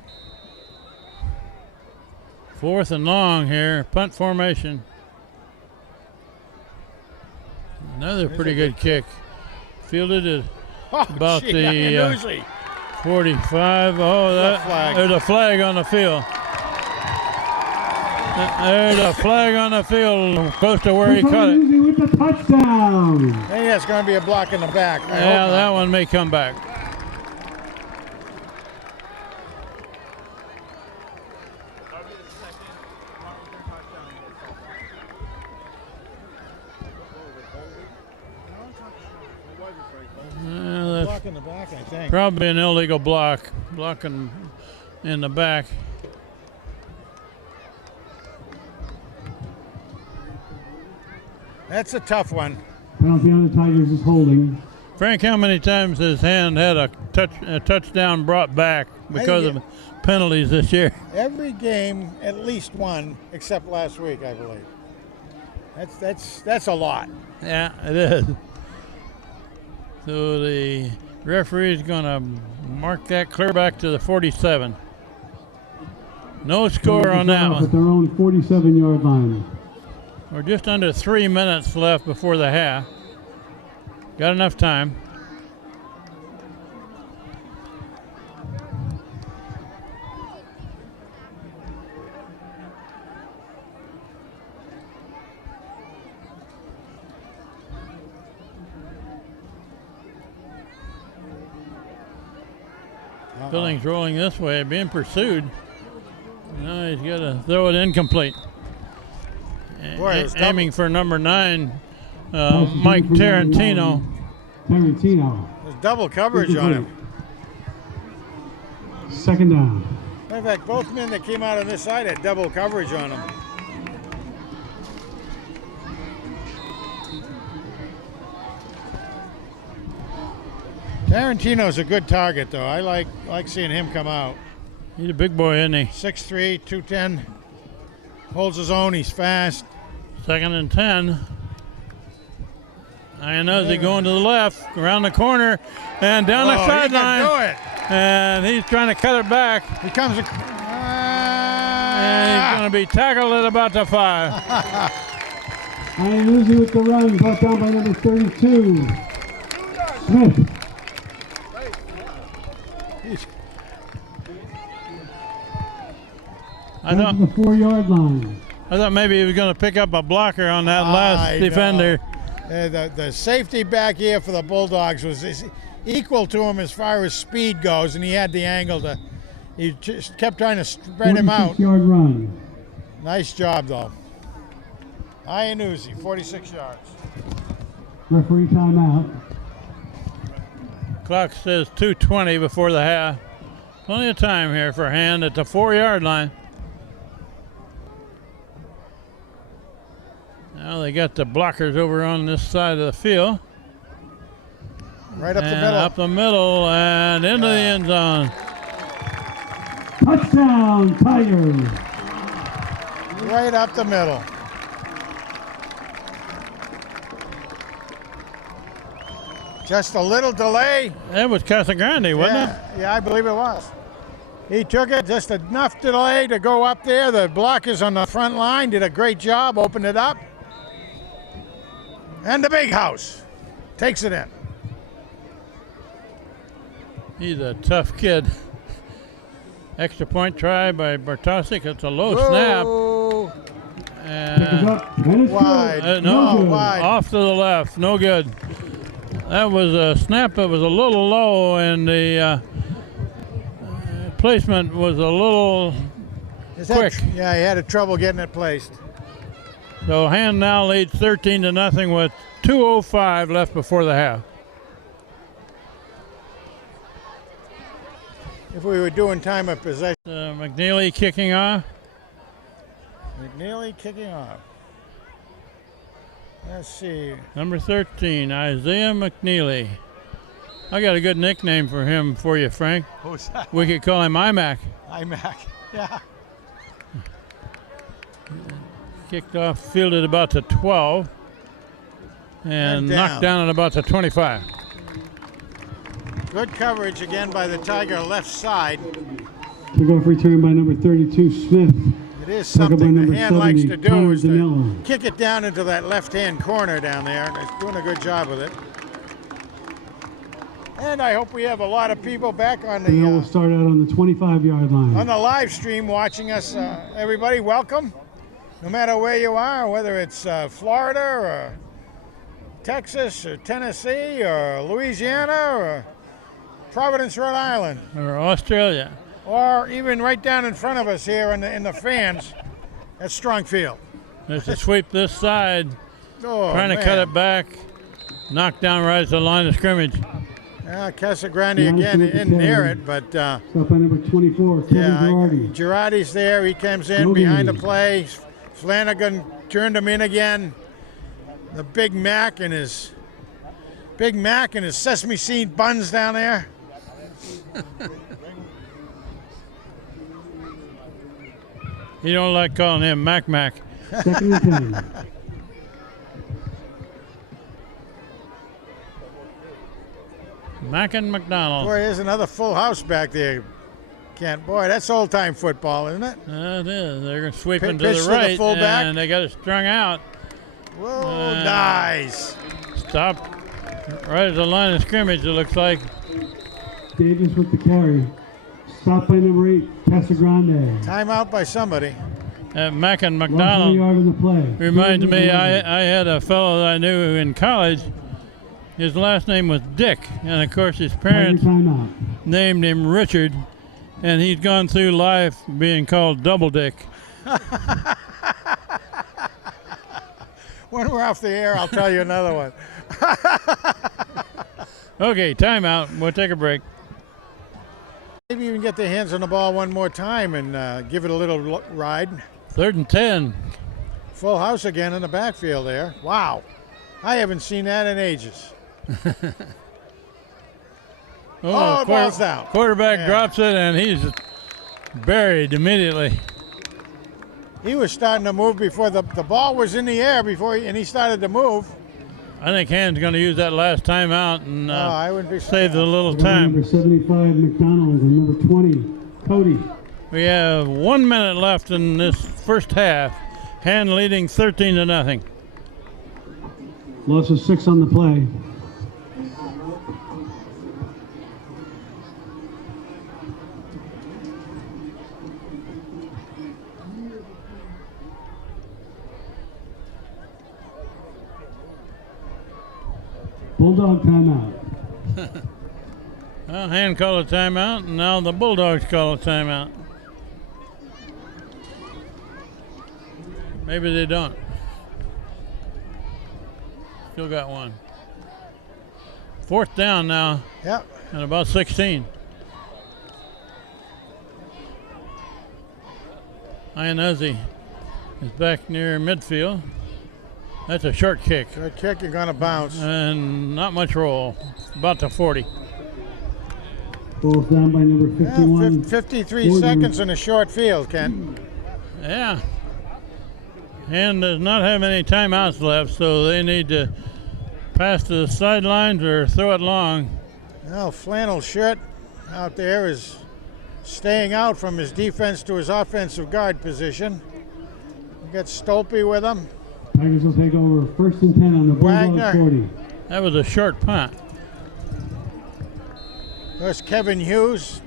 4th and long here, punt formation. Another pretty good kick. Fielded at about the 45. Oh, there's a flag on the field. There's a flag on the field close to where he cut it. With the touchdown. I think that's going to be a block in the back. Yeah, that one may come back. Block in the back, I think. Probably an illegal block. Blocking in the back. That's a tough one. Penalty on the Tigers is holding. Frank, how many times has Hand had a touchdown brought back because of penalties this year? Every game, at least one, except last week, I believe. That's a lot. Yeah, it is. So the referee is going to mark that clear back to the 47. No score on that one. At their own 47-yard line. We're just under 3 minutes left before the half. Got enough time. Billings rolling this way, being pursued. Now he's got to throw it incomplete. Boy, aiming for number 9, Mike Tarantino. There's double coverage on him. Second down. Matter of fact, both men that came out on this side had double coverage on them. Tarantino's a good target, though. I like seeing him come out. He's a big boy, isn't he? 6'3", 210. Holds his own. He's fast. 2nd and 10. Iannuzzi going to the left, around the corner, and down the sideline. He can do it. And he's trying to cut it back. He comes. And he's going to be tackled at about the 5. Iannuzzi with the run, brought down by number 32. Smith. I thought the 4-yard line. I thought maybe he was going to pick up a blocker on that last defender. The safety back here for the Bulldogs was equal to him as far as speed goes, and he had the angle to. He just kept trying to spread him out. 46-yard run. Nice job, though. Iannuzzi, 46 yards. Referee timeout. Clock says 2:20 before the half. Plenty of time here for Hand at the 4-yard line. Now they got the blockers over on this side of the field. Right up the And middle. up the middle and into the end zone. Touchdown, Tigers. Right up the middle. Just a little delay. That was Casagrande, wasn't it? Yeah, I believe it was. He took it, just enough delay to go up there. The blockers on the front line did a great job, opened it up. And the big house takes it in. He's a tough kid. Extra point try by Bartosik. It's a low Whoa. snap. Pick it And up. And it's Wide. good. no, good. wide. off to the left. No good. That was a snap that was a little low, and the placement was a little quick. Yeah, he had a trouble getting it placed. So Hand now leads 13-0 with 2:05 left before the half. If we were doing time of possession. McNeely kicking off. McNeely kicking off. Let's see. Number 13, Isaiah McNeely. I got a good nickname for him for you, Frank. Who's that? We could call him IMAC. IMAC. Yeah. Kicked off, fielded about the 12, and knocked down at about the 25. Good coverage again by the Tiger left side. Kickoff return by number 32, Smith. It is Second by something number the hand likes 70, to Connor do is to Danilo. kick it down into that left-hand corner down there. And it's doing a good job with it. And I hope we have a lot of people back on Bunnell will the start out on the 25-yard line. on the live stream watching us. Everybody, welcome. No matter where you are, whether it's Florida or Texas or Tennessee or Louisiana or Providence, Rhode Island, Or Australia. or even right down in front of us here in the fans at Strong Field. There's a sweep this side, Oh, trying to cut man. it back. Knocked down right at the line of scrimmage. Casagrande again Madison with the in near carry. it, but Stop by number 24, Kevin Girardi. Girardi's there. He comes in No behind the gain. play. Flanagan turned him in again. The Big Mac and his sesame seed buns down there. You don't like calling him Mac. Second and 10. Mac and McDonald. Boy, there's another full house back there. Kent, boy, that's old-time football, isn't it? It is. They're sweeping to Pitch the to the right, fullback. and they got it strung out. Whoa, nice. Stopped right at the line of scrimmage, it looks like. Davis with the carry. Stop by number 8, Casagrande. Timeout by somebody. Mac and Lost 1 McDonald yard on the play. reminds me, 11. I had a fellow that I knew in college. His last name was Dick, and of course his parents Timeout. named him Richard, and he's gone through life being called Double Dick. When we're off the air, I'll tell you another one. Okay, timeout. We'll take a break. Maybe even get their hands on the ball one more time and give it a little ride. 3rd and 10. Full house again in the backfield there. Wow. I haven't seen that in ages. Oh, ball's down. Quarterback Yeah. drops it, and he's buried immediately. He was starting to move before the ball was in the air and he started to move. I think Hand's going to use that last timeout and I wouldn't be save the little Number time. 75, McDonald, and number 20, Cody. We have 1 minute left in this first half. Hand leading 13-0. Loss of 6 on the play. Bulldog timeout. Well, Hand called a timeout, and now the Bulldogs call a timeout. Maybe they don't. Still got one. 4th down now, Yep. and about 16. Iannuzzi is back near midfield. That's a short kick. Good kick, you're going to bounce. And not much roll. About the 40. Ball's down by number 51. 53 seconds in a short field, Ken. Yeah. And does not have any timeouts left, so they need to pass to the sidelines or throw it long. Well, flannel shirt out there is staying out from his defense to his offensive guard position. We got Stolpe with him. Tigers will take over 1st and 10 on the Bulldogs Wagner. 40. That was a short punt. There's Kevin Hughes.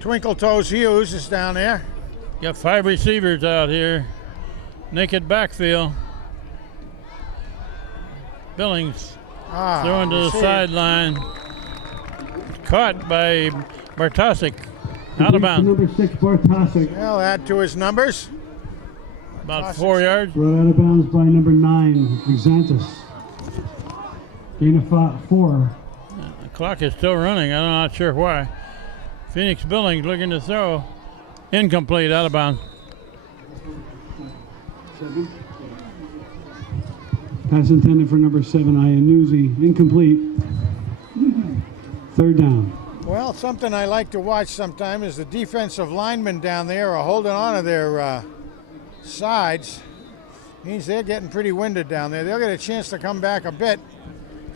Twinkle Toes Hughes is down there. Got 5 receivers out here. Naked backfield. Billings throwing to the sideline. Caught by Bartosik. Out of bounds. Number 6, Bartosik. Well, add to his numbers. About 4 yards. Brought out of bounds by number 9, Exantis. Gain of 4. The clock is still running. I'm not sure why. Phoenix Billings looking to throw. Incomplete, out of bounds. Pass intended for number 7, Iannuzzi. Incomplete. 3rd down. Well, something I like to watch sometime is the defensive linemen down there are holding on to their sides. Means they're getting pretty winded down there. They'll get a chance to come back a bit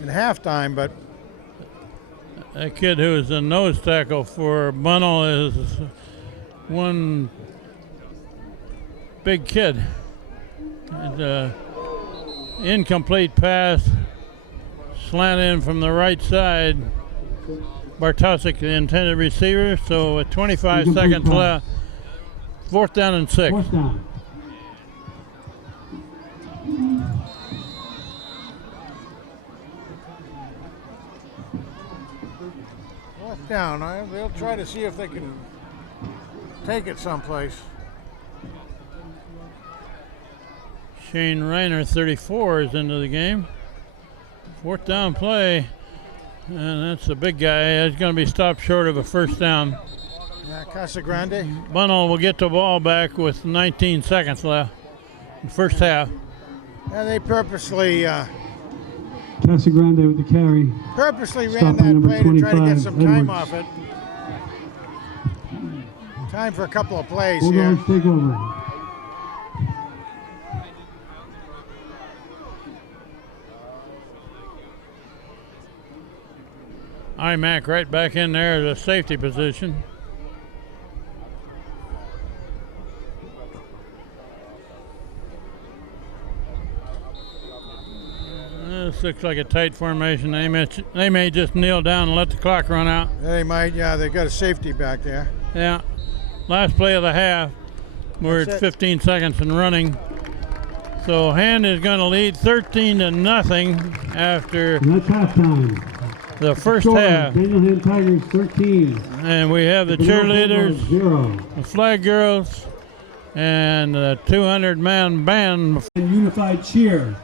in halftime, but That kid who is a nose tackle for Bunnell is one big kid. And, incomplete pass, slant in from the right side. Bartosik, the intended receiver. So with 25 seconds left, 4th down and 6. 4th down. fourth down. They'll try to see if they can take it someplace. Shane Reiner, 34, is into the game. 4th down play, and that's a big guy. He's going to be stopped short of a 1st down. Yeah, Casagrande. Bunnell will get the ball back with 19 seconds left in the first half. Yeah, they purposely Casagrande with the carry. ran that play to try to get some time Edwards. off it. Time for a couple of plays here. Bulldogs take over. IMAC right back in there at a safety position. This looks like a tight formation. They may just kneel down and let the clock run out. They might, yeah, they've got a safety back there. Yeah. Last play of the half. We're That's at it. 15 seconds and running. So Hand is going to lead 13-0 after And that's halftime. the first Score, half. Daniel Hand Tigers 13. And we have the Bunnell cheerleaders, Bulldogs 0. the flag girls, and the 200-man band. And unified cheer.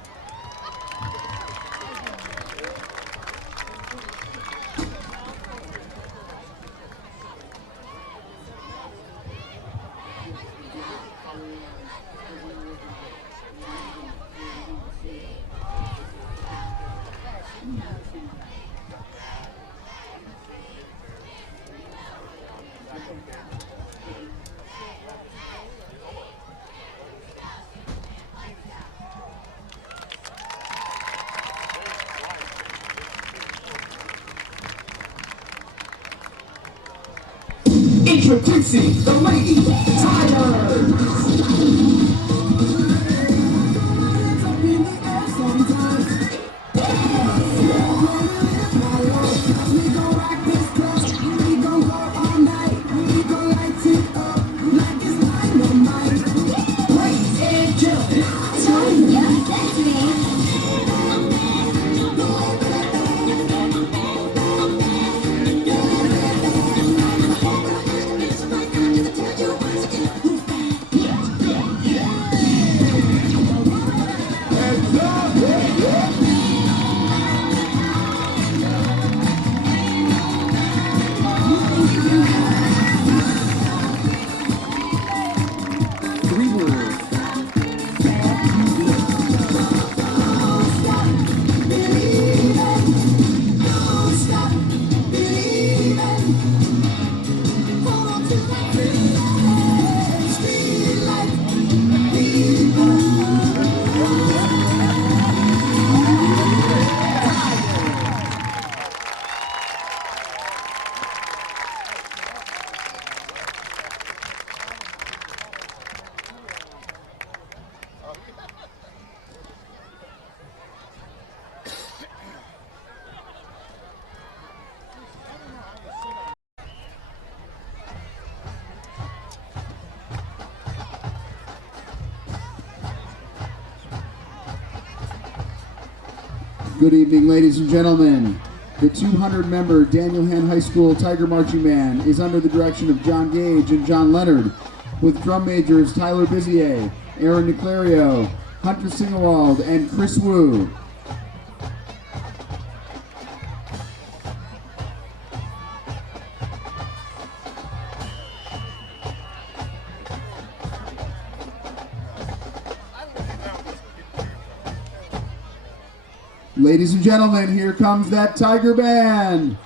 Introducing the Lady Tigers. Good evening, ladies and gentlemen. The 200-member Daniel Hand High School Tiger Marching Band is under the direction of John Gage and John Leonard, with drum majors Tyler Bizier, Aaron Niclario, Hunter Singewald, and Chris Wu. Ladies and gentlemen, here comes that Tiger Band.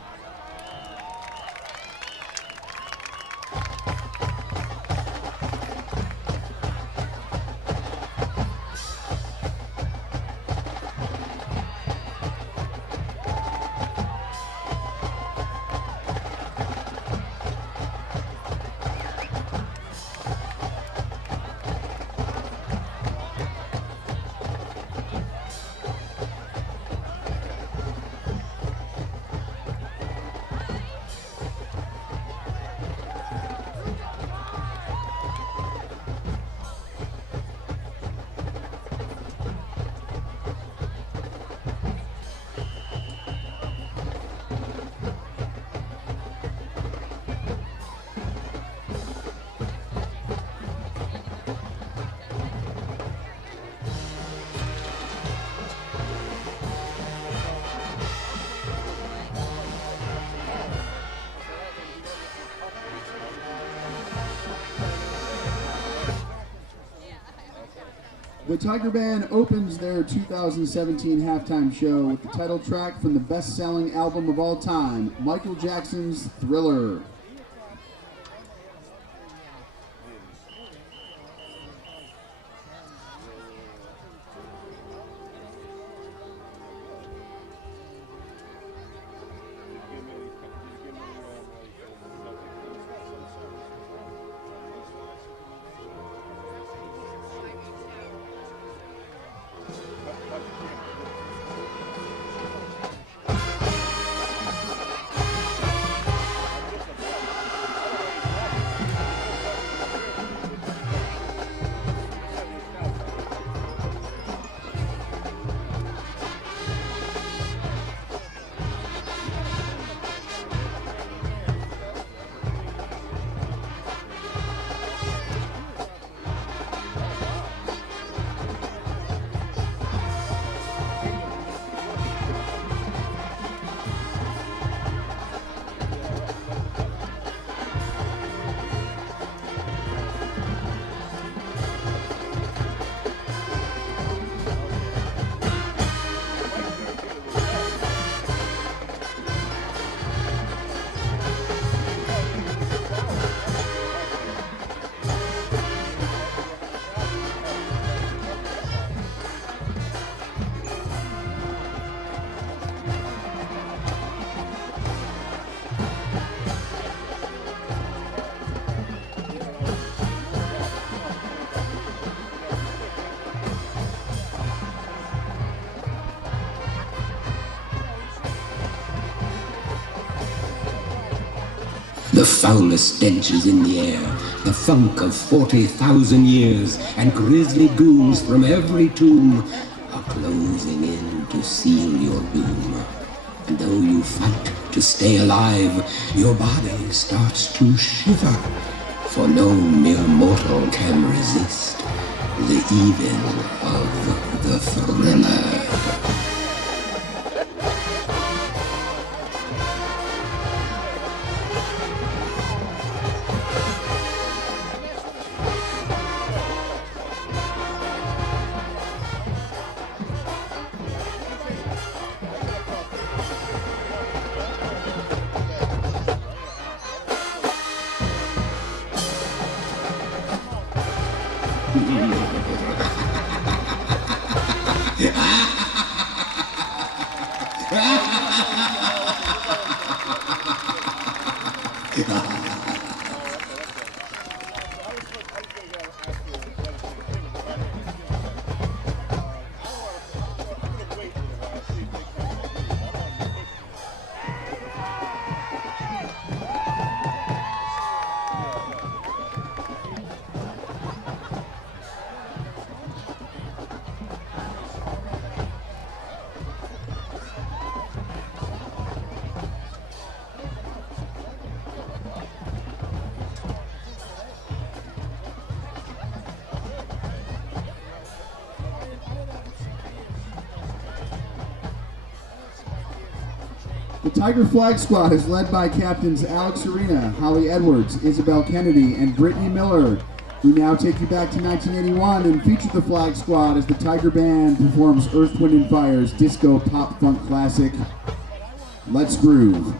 The Tiger Band opens their 2017 halftime show with the title track from the best-selling album of all time, Michael Jackson's Thriller. The foulest stench is in the air, the funk of 40,000 years, and grisly goons from every tomb are closing in to seal your doom. And though you fight to stay alive, your body starts to shiver, for no mere mortal can resist the evil of the Thriller. The Tiger Flag Squad is led by captains Alex Arena, Holly Edwards, Isabel Kennedy, and Brittany Miller. We now take you back to 1981 and feature the Flag Squad as the Tiger Band performs Earth, Wind & Fire's disco pop funk classic, Let's Groove.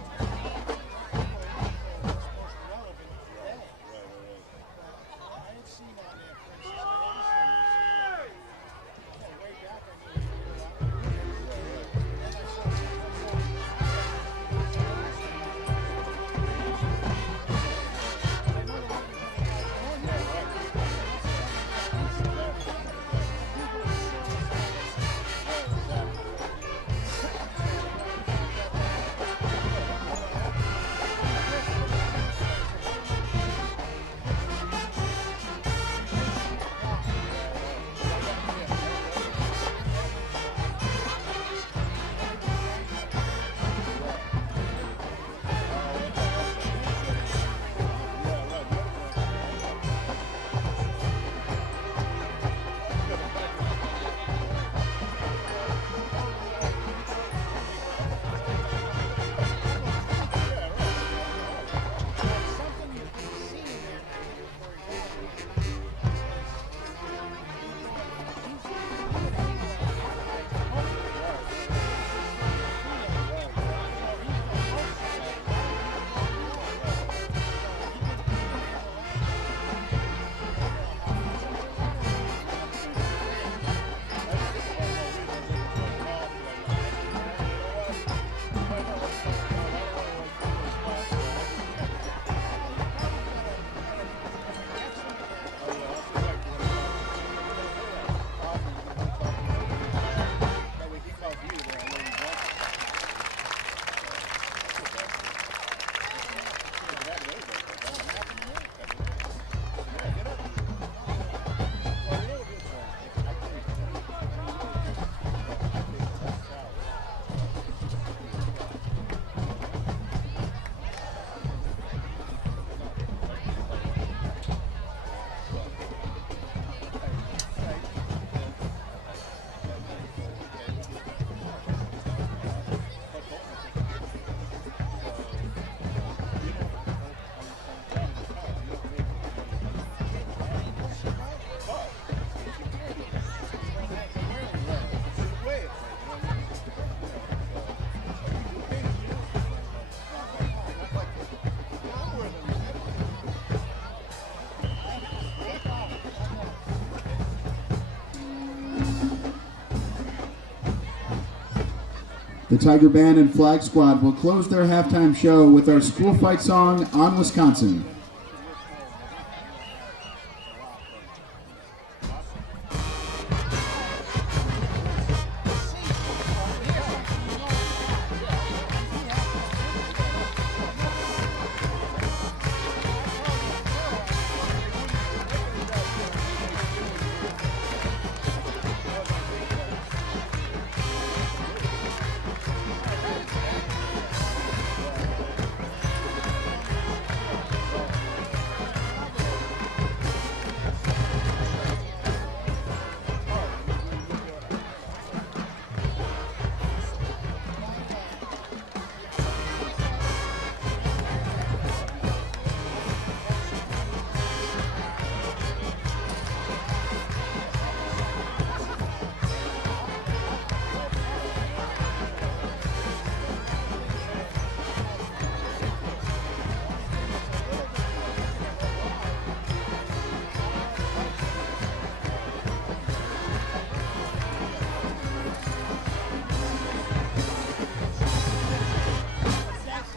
The Tiger Band and Flag Squad will close their halftime show with our school fight song, On Wisconsin.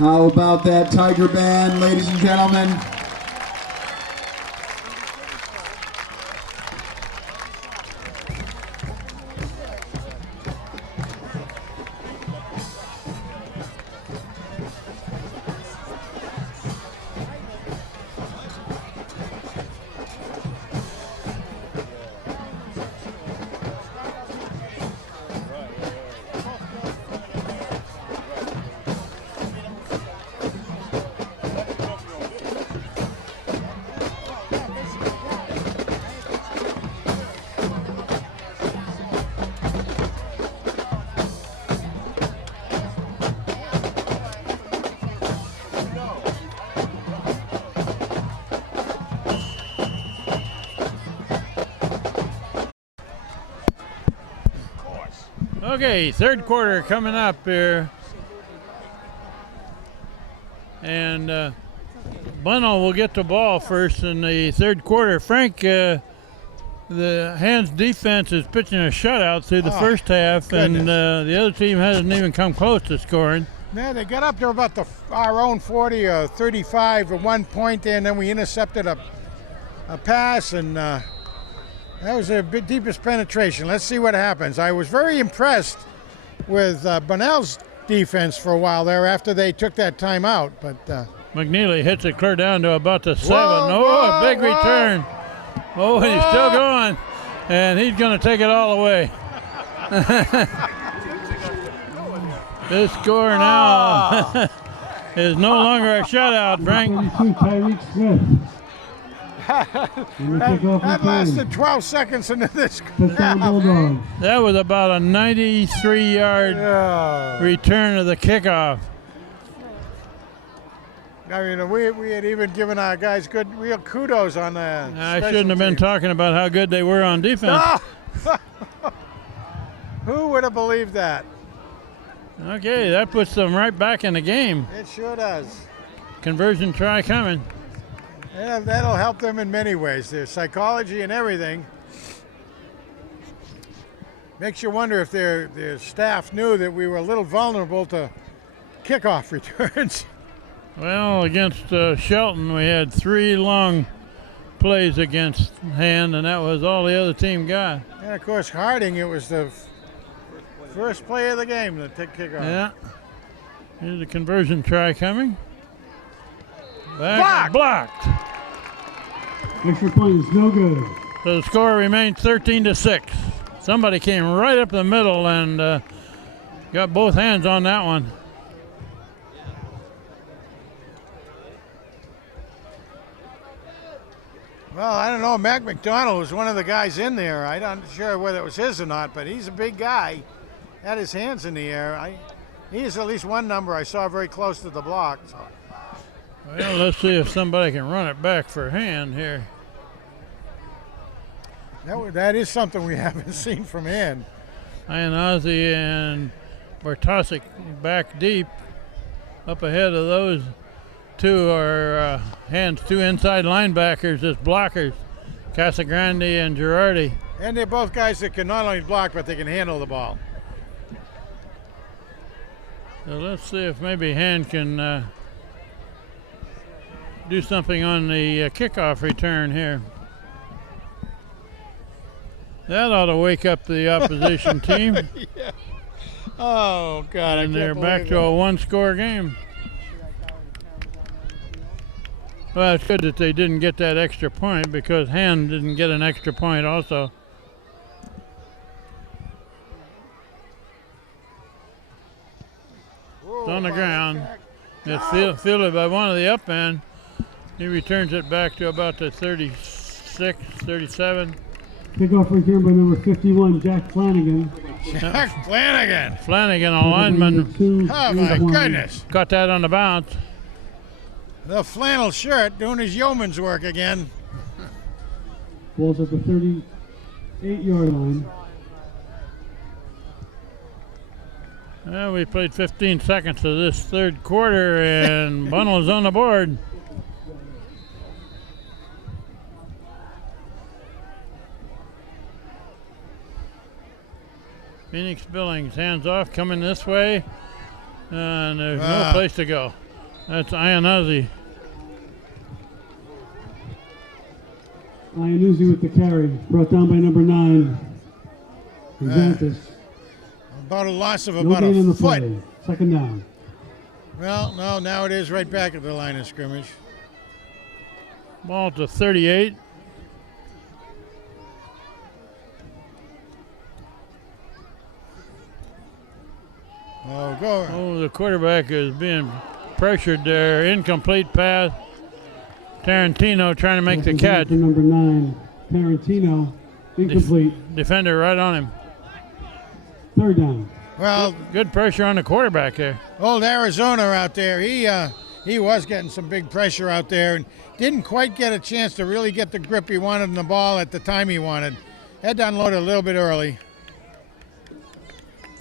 How about that Tiger Band, ladies and gentlemen? Okay, third quarter coming up here. And Bunnell will get the ball first in the third quarter. Frank, the Hands defense is pitching a shutout through the first half, goodness. and the other team hasn't even come close to scoring. Yeah, they got up to about our own 40 or 35 at one point there, and then we intercepted a pass, and that was the deepest penetration. Let's see what happens. I was very impressed with Bunnell's defense for a while there after they took that timeout, but McNeely hits it clear down to about the 7. Whoa, A big whoa. return. Oh, he's still going, and he's going to take it all away. This score now is no longer a shutout, Frank. 32, Tyreek Smith. that lasted 12 seconds into this. Touchdown Bulldogs. That was about a 93-yard Yeah. return of the kickoff. I mean, we had even given our guys good real kudos on that. I shouldn't have been talking about how good they were on defense. Who would have believed that? Okay, that puts them right back in the game. It sure does. Conversion try coming. Yeah, that'll help them in many ways. Their psychology and everything. Makes you wonder if their staff knew that we were a little vulnerable to kickoff returns. Well, against Shelton, we had 3 long plays against Hand, and that was all the other team got. And of course, Harding, it was the first play of the game to take kickoff. Yeah. Here's a conversion try coming. Back blocked. Extra point is no good. So the score remains 13-6. Somebody came right up the middle and got both hands on that one. Well, I don't know. Mac McDonald was one of the guys in there. I'm not sure whether it was his or not, but he's a big guy. Had his hands in the air. He's at least one number I saw very close to the block. So. Well, let's see if somebody can run it back for Hand here. That is something we haven't seen from him. Ianazzi and Bartosik back deep. Up ahead of those two are Hand's 2 inside linebackers as blockers, Casagrande and Girardi. And they're both guys that can not only block, but they can handle the ball. So let's see if maybe Hand can do something on the kickoff return here. That ought to wake up the opposition team. Yeah. Oh, God. And they're back to a 1-score game. Well, it's good that they didn't get that extra point because Hand didn't get an extra point also. It's on the ground. It's fielded by one of the up men. He returns it back to about the 36, 37. Kickoff return by number 51, Jack Flanagan. Jack Flanagan. Flanagan, a lineman, Oh, my goodness. got that on the bounce. The flannel shirt doing his yeoman's work again. Ball's at the 38-yard line. Well, we played 15 seconds of this third quarter, and Bunnell's on the board. Phoenix Billings, hands off, coming this way, and there's no place to go. That's Ianazzi. Iannuzzi with the carry, brought down by number 9, Xanthus. About a loss of No about gain in a the foot. play. Second down. Well, no, now it is right back at the line of scrimmage. Ball to 38. Oh, go. Oh, the quarterback is being pressured there. Incomplete pass. Tarantino trying to make the catch. For number 9, Tarantino, incomplete. Defender right on him. Third down. Well, Good pressure on the quarterback there. old Arizona out there, he was getting some big pressure out there and didn't quite get a chance to really get the grip he wanted in the ball at the time he wanted. Had to unload it a little bit early.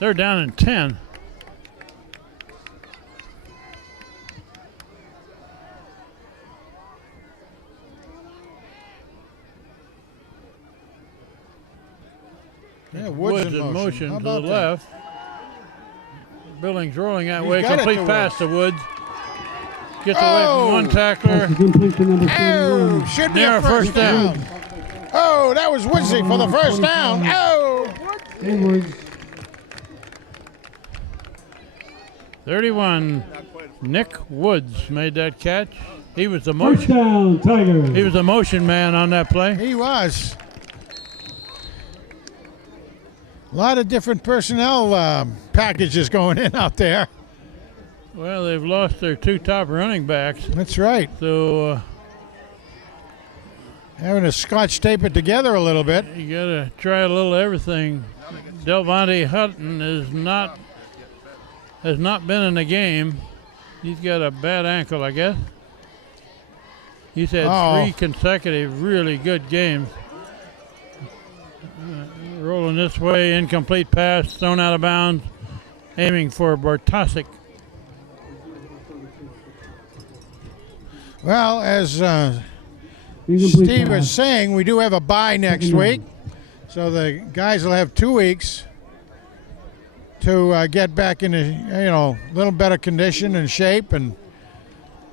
They're down and 10. Yeah, Woods in motion. How to the about that? left. Billings rolling that He's way. got it Complete to pass to Woods. Gets away Oh! from one tackler. Pass is complete to number Oh, 31. should be Near a first down. Oh, that was Woodsy for the first down. Oh, Edwards. 31. Nick Woods made that catch. He was the First motion. down, Tigers. He was the motion man on that play. he was. A lot of different personnel packages going in out there. Well, they've lost their two top running backs, That's right. so Having to scotch tape it together a little bit. you got to try a little everything. Delvante Hutton has not been in the game. He's got a bad ankle, I guess. He's had 3 consecutive really good games. Rolling this way, incomplete pass, thrown out of bounds, aiming for Bartosik. Well, as Incomplete Steve pass. was saying, we do have a bye next Second week. So the guys will have 2 weeks to get back in a little better condition and shape and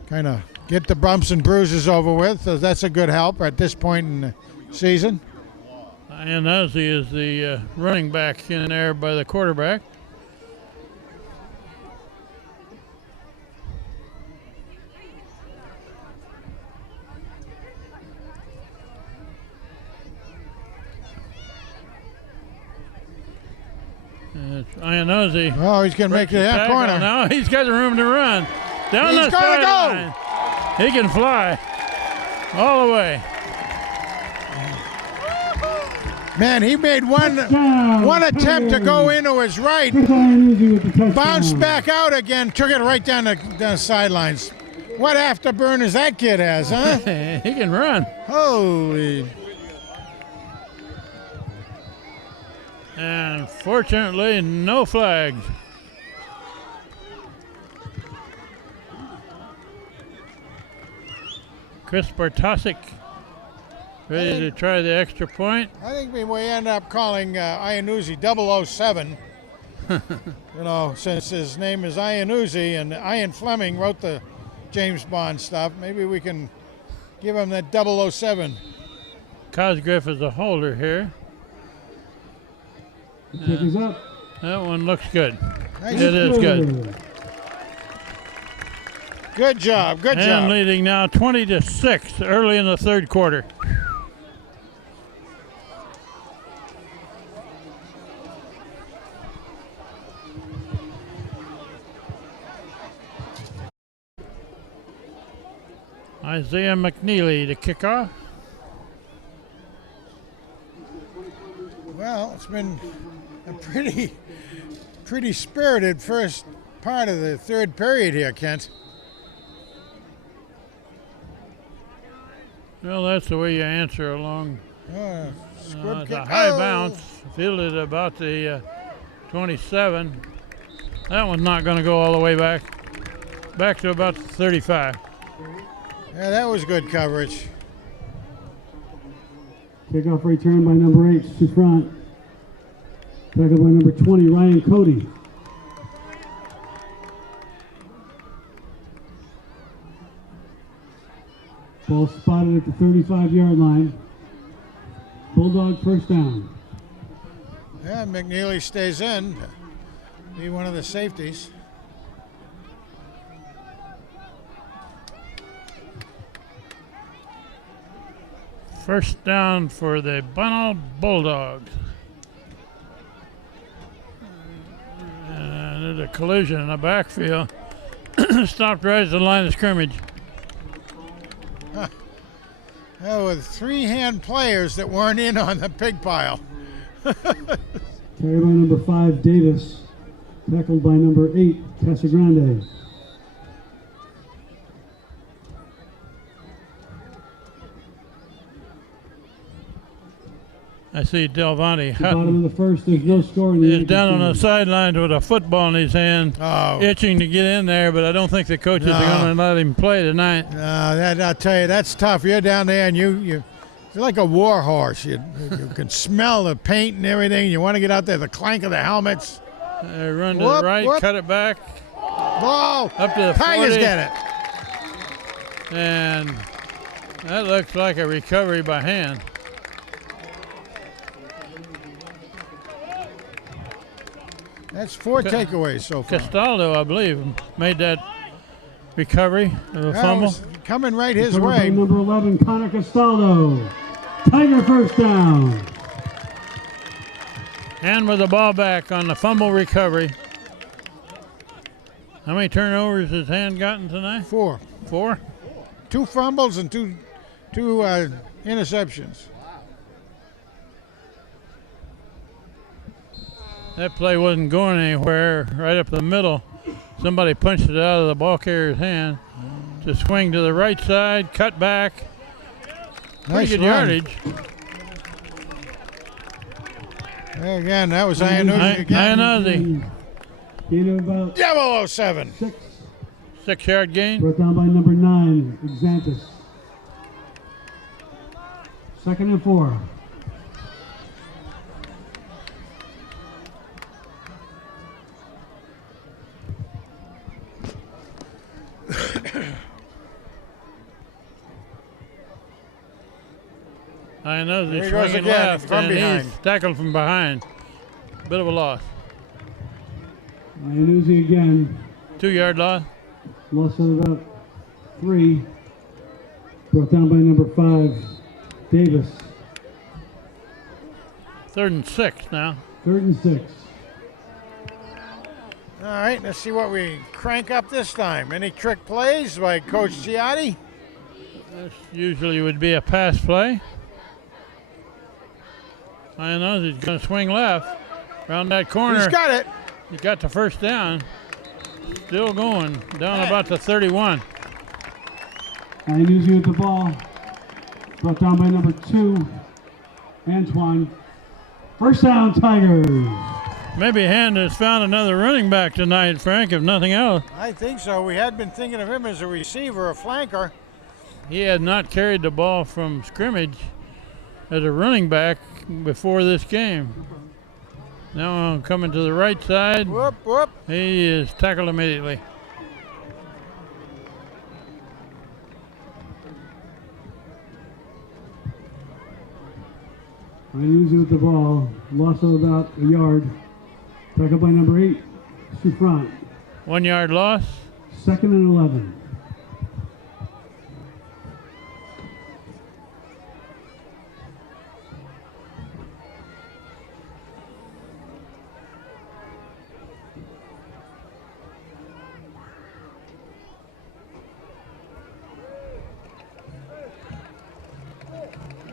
kind of get the bumps and bruises over with. So that's a good help at this point in the season. And Ozzie is the running back in there by the quarterback. It's Iannozzi. Oh, he's going to make it that Tackle. corner. Now he's got the room to run. Down He's the gonna go. sideline. He can fly all the way. Man, he made one attempt to go into his right, Chris Iannuzzi with the touchdown. bounced back out again, took it right down the sidelines. What afterburners that kid has, huh? He can run. Holy. And fortunately, no flags. Chris Bartosik ready to try the extra point. I think we may end up calling Iannuzzi 007. Since his name is Iannuzzi and Ian Fleming wrote the James Bond stuff, maybe we can give him that 007. Cosgriff is a holder here. The kick is up. That one looks good. Nice. It is good. Good job, good And job. leading now 20-6 early in the third quarter. Isaiah McNeely to kick off. Well, it's been a pretty spirited first part of the third period here, Kent. Well, that's the way you answer along. Squib It's a kick. high Oh. bounce, fielded about the 27. That one's not going to go all the way back. Back to about 35. Yeah, that was good coverage. Kickoff return by number 8 to front. Tackled by number 20, Ryan Cody. Ball spotted at the 35-yard line. Bulldog first down. Yeah, McNeely stays in. Be one of the safeties. First down for the Bunnell Bulldogs. And there's a collision in the backfield. Stopped right at the line of scrimmage. With 3 hand players that weren't in on the pig pile. Carried by number 5, Davis. Tackled by number 8, Casagrande. I see Delvante Bottom Hutton of the first, there's no score in the is down on the eighth. sidelines with a football in his hand, Oh, itching to get in there, but I don't think the coaches are going to let him play tonight. that I'll tell you, that's tough. You're down there and you're like a war horse. You can smell the paint and everything. You want to get out there, the clank of the helmets. Run to Whoop, the right, whoop. cut it back, Ball. up to the Tigers 40. get it. And that looks like a recovery by hand. That's 4 takeaways so far. Castaldo, I believe, made that recovery of the That fumble. was coming right his Recovered by way. number 11, Connor Castaldo. Tiger first down. And with the ball back on the fumble recovery. How many turnovers has Hand gotten tonight? 4. 4? 2 fumbles and two interceptions. That play wasn't going anywhere. Right up the middle, somebody punched it out of the ball carrier's hand. To swing to the right side, cut back. Nice Pretty good run. yardage. There again, that was Iannuzzi again. Iannuzzi, Gain of about 007. 6. 6-yard gain. Brought down by number 9, Exantis. 2nd and 4. Iannuzzi There he goes swinging again, left, from and behind. he's tackled from behind. Bit of a loss. Iannuzzi again. 2-yard loss. Loss of about 3. Brought down by number 5, Davis. 3rd and 6 now. 3rd and 6. All right, let's see what we crank up this time. Any trick plays by Coach Ciotti? This usually would be a pass play. Iannuzzi's going to swing left. Around that corner. He's got it. He got the first down. Still going. Down about the 31. Iannuzzi with the ball. Brought down by number 2, Antoine. First down, Tigers. Maybe Hand has found another running back tonight, Frank, if nothing else. I think so. We had been thinking of him as a receiver, a flanker. He had not carried the ball from scrimmage as a running back before this game. Now coming to the right side. Whoop, whoop. He is tackled immediately. Iannuzzi with the ball. Loss of about a yard. Tackled by number 8, Souffrant. 1-yard loss. 2nd and 11.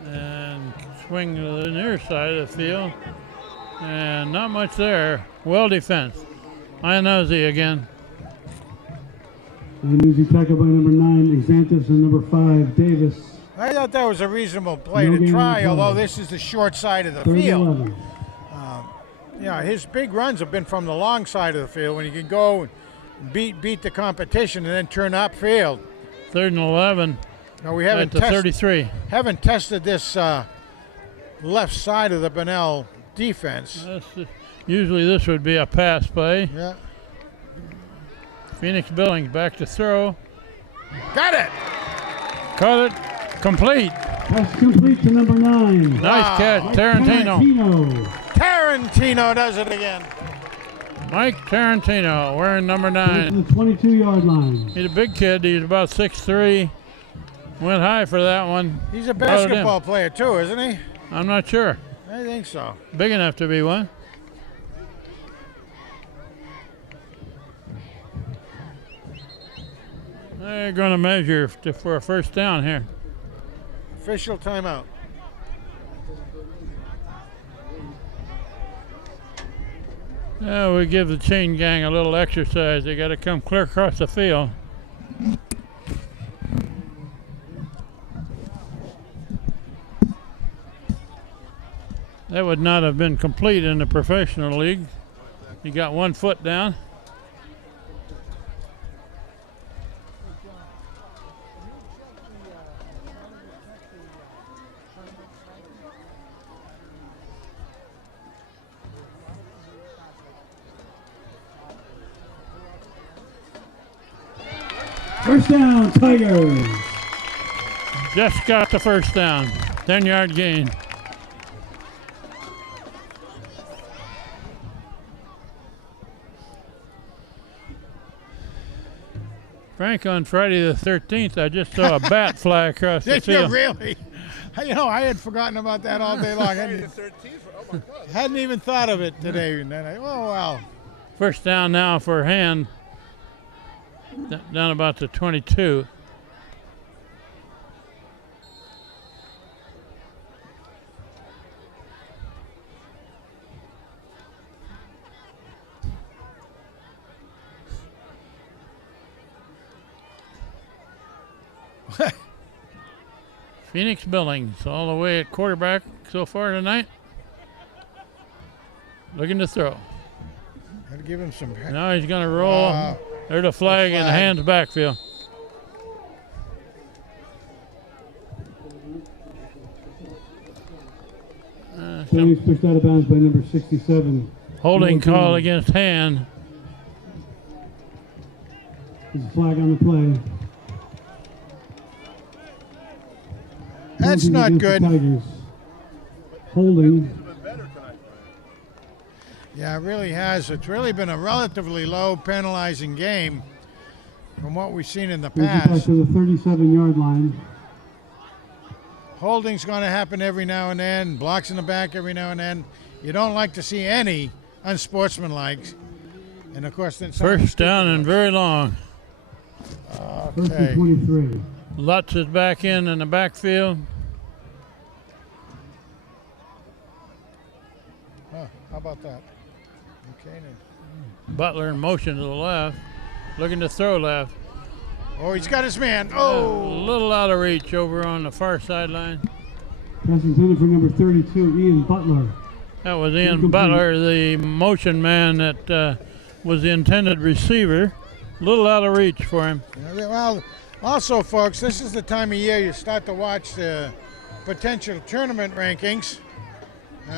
And swing to the near side of the field. And not much there. Well defense. Iannuzzi again. Iannuzzi tackled by number 9, Exantis, and number 5, Davis. I thought that was a reasonable play No to gain try, on although play. this is the short side of the 3rd and field. 11. Yeah, his big runs have been from the long side of the field when he can go and beat the competition and then turn upfield. 3rd and 11 Now we at the 33. haven't tested this left side of the Bunnell defense. Usually this would be a pass play. Yeah, Phoenix Billings back to throw. got it. Caught it. Complete. Pass complete to number 9. Nice catch, Tarantino. Tarantino does it again. Mike Tarantino wearing number 9. To the 22-yard line. He's a big kid. He's about 6'3". Went high for that one. He's a Brought it in. basketball player too, isn't he? I'm not sure. I think so. Big enough to be one. They're going to measure for a first down here. Official timeout. Yeah, we give the chain gang a little exercise. They got to come clear across the field. That would not have been complete in the professional league. He got 1 foot down. First down, Tigers. Just got the first down. 10-yard gain. Frank, on Friday the 13th, I just saw a bat fly across the Did you field. really? You know, I had forgotten about that all day long. Hadn't even thought of it today. And then oh, wow. First down now for Hand. Down about the 22. Phoenix Billings all the way at quarterback so far tonight. Looking to throw. Got to give him some. Now he's going to roll. There's a flag in the Hand's backfield. Phoenix pushed out of bounds by number 67. Holding call against Hand. There's a flag on the play. That's Holding not against the good. Tigers. Holding. Yeah, it really has. It's really been a relatively low penalizing game from what we've seen in the Brings it back past. to the 37-yard line. Holding's going to happen every now and then. Blocks in the back every now and then. You don't like to see any unsportsmanlike. And, of course, then First down and very long. First and Okay. 23. Lutz is back in the backfield. How about that? Okay. Butler in motion to the left. Looking to throw left. Oh, he's got his man. A Oh! little out of reach over on the far sideline. Pass intended for number 32, Ian Butler. That was Ian Incomplete. Butler, the motion man that was the intended receiver. A little out of reach for him. Well, also, folks, this is the time of year you start to watch the potential tournament rankings.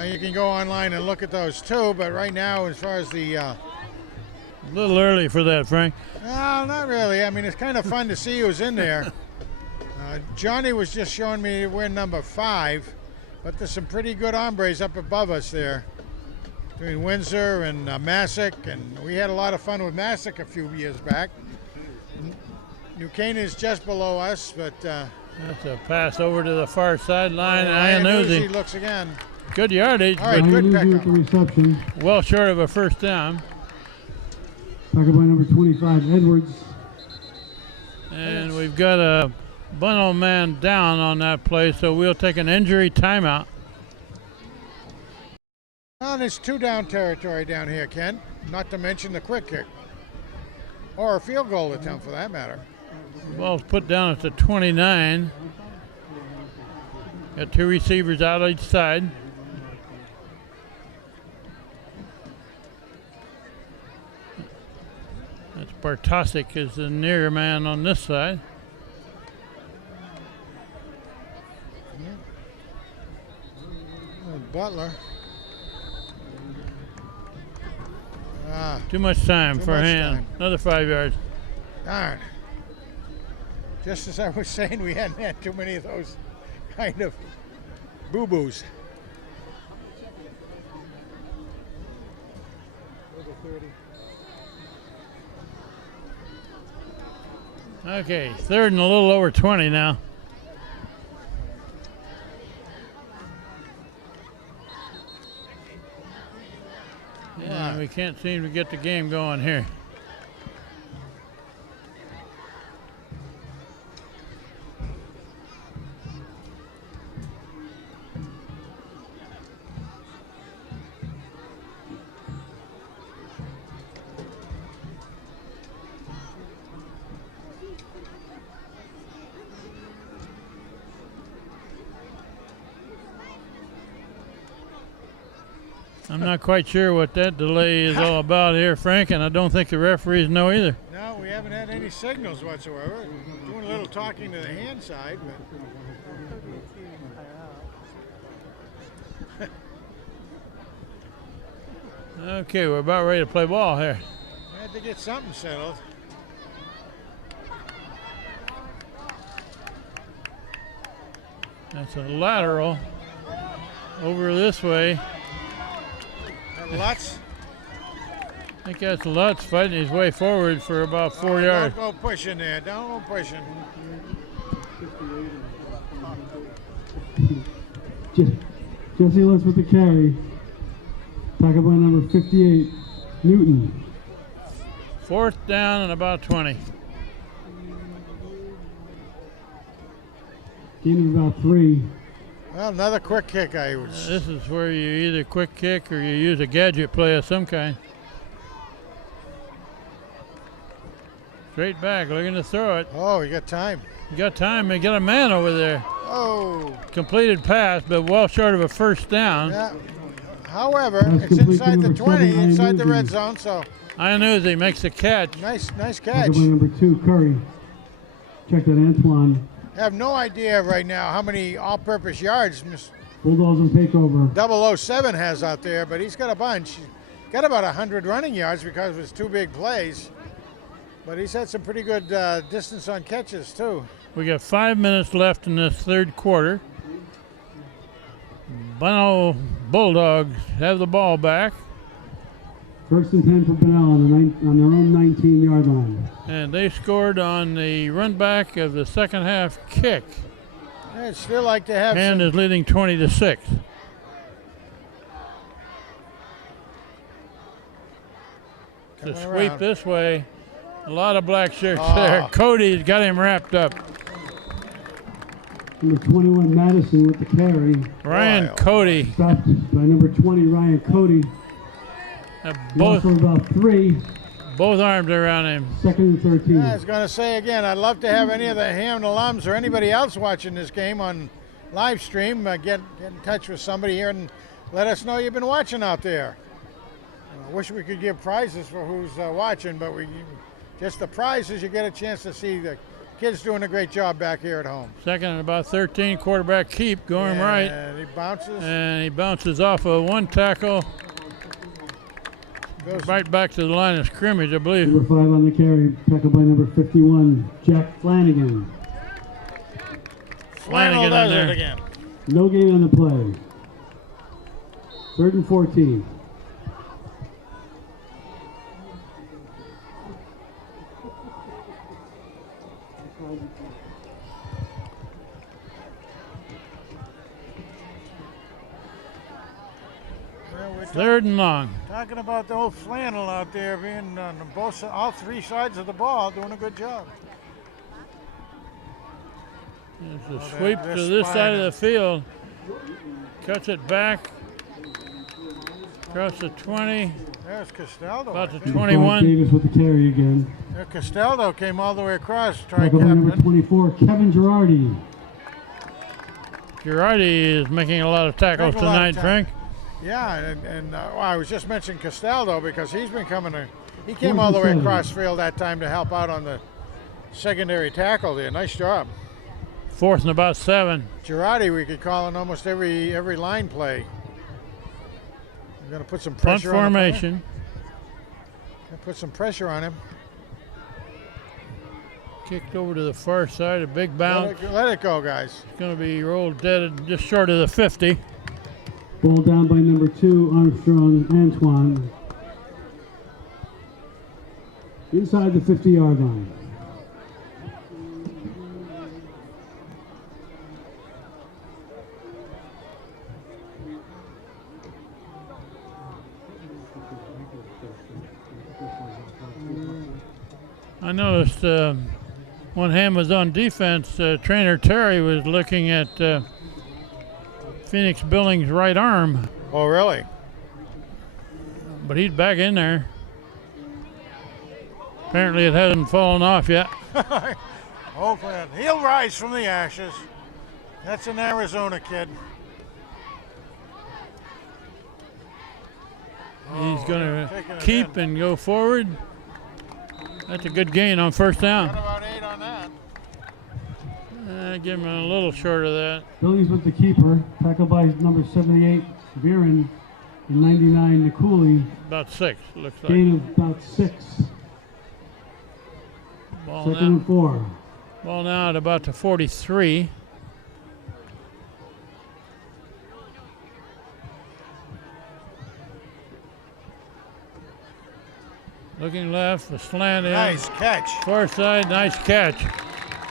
You can go online and look at those too, but right now, as far as the A little early for that, Frank. no, not really. I mean, it's kind of fun to see who's in there. Johnny was just showing me we're number 5, but there's some pretty good hombres up above us there. Between Windsor and Massac, and we had a lot of fun with Massac a few years back. New Canaan is just below us, but That's a pass over to the far sideline. Iannuzzi Iannuzzi. looks again. Good yardage, All right, but good Iannuzzi with pickup. the reception. well short of a first down. Tackled by number 25, Edwards. And we've got a Bunnell man down on that play, so we'll take an injury timeout. Well, it's 2-down territory down here, Ken. Not to mention the quick kick. Or a field goal attempt, for that matter. Ball's put down at the 29. Got 2 receivers out each side. That's Bartosik is the near man on this side. Butler. Too much time Too for much Hand. time. Another 5 yards. Darn. Just as I was saying, we hadn't had too many of those kind of boo-boos. Okay, 3rd and a little over 20 now. And we can't seem to get the game going here. I'm not quite sure what that delay is all about here, Frank, and I don't think the referees know either. No, we haven't had any signals whatsoever. Doing a little talking to the hand side, but Okay, we're about ready to play ball here. we had to get something settled. That's a lateral over this way. And Lutz, I think that's Lutz fighting his way forward for about 4 yards. Don't go pushing there. Don't go pushing. Jesse Lutz with the carry. Tackled by number 58, Newton. 4th down and about 20. Gain of about 3. Well, another quick kick. This is where you either quick kick or you use a gadget play of some kind. Straight back, looking to throw it. Oh, you got time. You got time, you got a man over there. Oh. Completed pass, but well short of a 1st down. Yeah. However, That's it's complete inside the number 20, 7, inside the Ian red Newton. zone, so Iannuzzi makes the catch. nice catch. Tackled by number 2, Curry. Check that, Antoine. I have no idea right now how many all-purpose yards Miss Bulldogs and takeover. 007 has out there, but he's got a bunch. He's got about 100 running yards because of his 2 big plays. But he's had some pretty good distance on catches, too. We got 5 minutes left in this 3rd quarter. Bunnell Bulldogs have the ball back, 1st and 10 for Bunnell on their own 19-yard line. and they scored on the run back of the 2nd half kick. I'd still like to have And some. is leading 20-6. To Coming sweep around. this way, a lot of black shirts Oh. there. Cody's got him wrapped up. Number 21, Madison with the carry. Ryan Wow. Cody, Stopped by number 20, Ryan Cody. both Loss of about 3. arms around him. 2nd and 13. I was going to say again, I'd love to have any of the Hammond alums or anybody else watching this game on live stream get in touch with somebody here and let us know you've been watching out there. I wish we could give prizes for who's watching, but just the prizes, you get a chance to see the kids doing a great job back here at home. 2nd and about 13, quarterback keep going right, And he bounces. and he bounces off of 1 tackle, Goes right back to the line of scrimmage, I believe. Number 5 on the carry. Tackled by number 51, Jack Flanagan. Flanagan does in there. it again. No gain on the play. 3rd and 14. Well, we're 3rd and long. talking about the old flannel out there being on all 3 sides of the ball, doing a good job. There's a Oh, sweep they're to this side of spying. the field. Cuts it back. Across the 20. There's Castaldo. About I the think. 21. Davis with the carry again. There, Castaldo came all the way across, tried Tackled by number captain. 24, Kevin Girardi. Girardi is making a lot of tackles Make a lot of tonight, tackles. Frank. Yeah, and well, I was just mentioning Castaldo because he's been coming. He came Fourth all the and way 7. across field that time to help out on the secondary tackle there. Nice job. 4th and about 7. Girardi, we could call in almost every line play. We're going to put some Punt pressure on him. formation. Gonna put some pressure on him. Kicked over to the far side. A big bounce. Let it go, guys. Going to be rolled dead just short of the 50. Ball down by number 2, Armstrong Antoine. Inside the 50-yard line. I noticed when Ham was on defense, trainer Terry was looking at Phoenix Billings' right arm, Oh, really? but he's back in there. Apparently it hasn't fallen off yet. Oakland. He'll rise from the ashes. That's an Arizona kid. He's going taking to it keep in. and go forward. That's a good gain on first down. Got about 8 on that. Give him a little short of that. Billings with the keeper. Tackled by number 78, Viren, and 99, Nikuli. About 6, looks like. Gain of about 6. Ball Second now, and 4. ball now at about the 43. Looking left, the slant in. Nice catch. Far side, nice catch.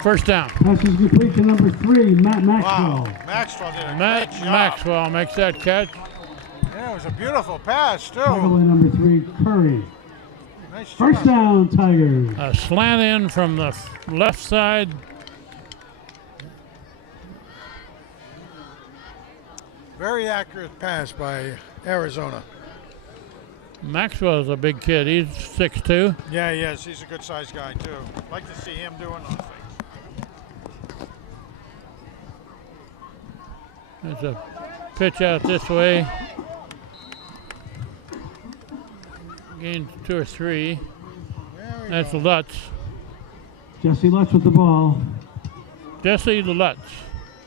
First down. Pass is complete to number 3, Matt Maxwell. Wow. Maxwell did a Matt great job. Maxwell makes that catch. Yeah, it was a beautiful pass, Tackled too. by number 3, Curry. Nice First job. down, Tigers. A slant in from the left side. Very accurate pass by Arizona. Maxwell's a big kid. He's 6'2". Yeah, he is. He's a good-sized guy, too. Like to see him doing those things. There's a pitch out this way. Gained 2 or 3. There we That's go. Lutz. Jesse Lutz with the ball. Jesse Lutz.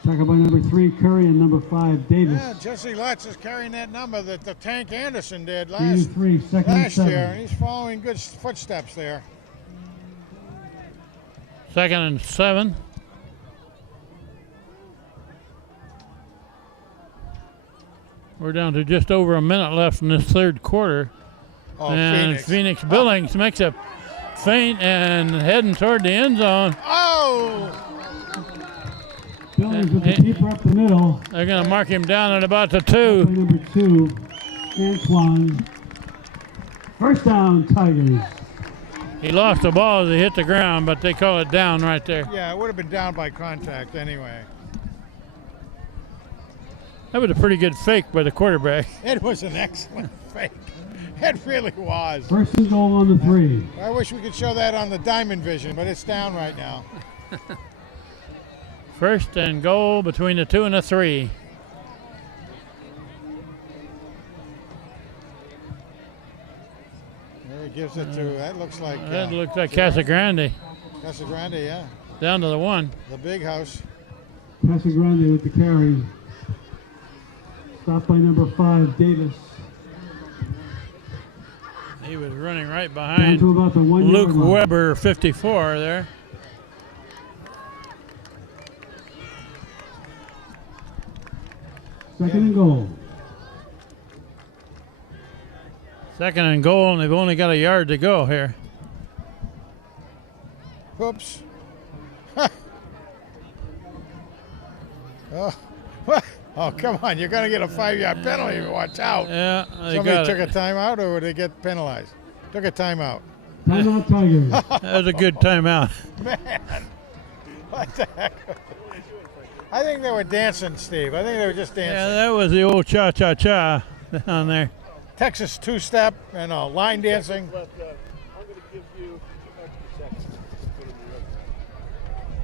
Tackled by number 3, Curry, and number 5, Davis. Yeah, Jesse Lutz is carrying that number that the Tank Anderson did Gain of last 3, second and 7. year. He's following good footsteps there. Second and 7. We're down to just over a minute left in this third quarter. Oh, and Phoenix Billings makes a feint and heading toward the end zone. Oh! Billings with the keeper up the middle. They're going to mark him down at about the By 2. number 2, Antoine. First down, Tigers. He lost the ball as he hit the ground, but they call it down right there. Yeah, it would have been down by contact anyway. That was a pretty good fake by the quarterback. It was an excellent fake. It really was. First and goal on the 3. I wish we could show that on the Diamond Vision, but it's down right now. First and goal between the 2 and the 3. There he gives it to, that looks like That looks like Casagrande. Casagrande, yeah. Down to the 1. The big house. Casagrande with the carry. Stopped by number 5, Davis. He was running right Down behind to about the 1 Luke yard line. Weber, 54 there. Second and goal. Second and goal, and they've only got a yard to go here. Whoops. Oh, what? Oh, come on. You're going to get a 5-yard penalty. Watch out. Yeah, they Somebody got took a it. timeout, or would they get penalized? Took a timeout. Timeout, Tigers. That was a good timeout. Man, what the heck? I think they were dancing, Steve. I think they were just dancing. Yeah, that was the old cha-cha-cha down there. Texas two-step and line dancing.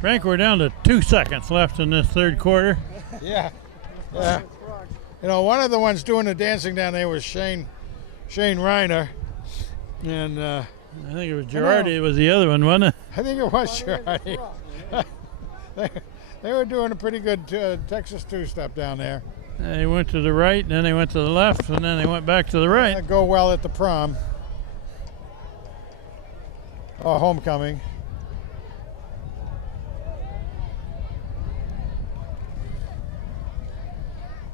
Frank, we're down to 2 seconds left in this third quarter. Yeah, yeah. You know, one of the ones doing the dancing down there was Shane Reiner, and I think it was Girardi was the other one, wasn't it? I think it was Girardi. They were doing a pretty good Texas two-step down there. They went to the right, and then they went to the left, and then they went back to the right. That'd go well at the prom. Or homecoming.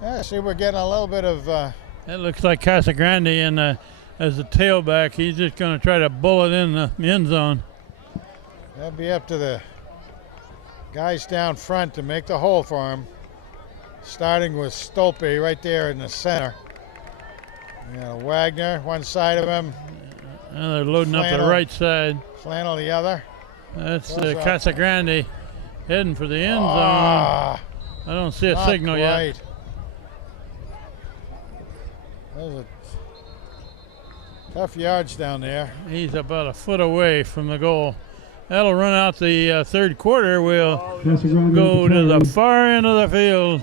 Yeah, see, we're getting a little bit of. That looks like Casagrande, and as the tailback, he's just going to try to bullet in the end zone. That'd be up to the guys down front to make the hole for him. Starting with Stolpe right there in the center. You know, Wagner, one side of him. Now they're loading up the Flannel. right side. Flannel the other. That's Close up. Casagrande heading for the end zone. Ah, I don't see a not signal yet. quite. Those are tough yards down there. He's about a foot away from the goal. That'll run out the third quarter. We'll Casagrande go with to the carry. far end of the field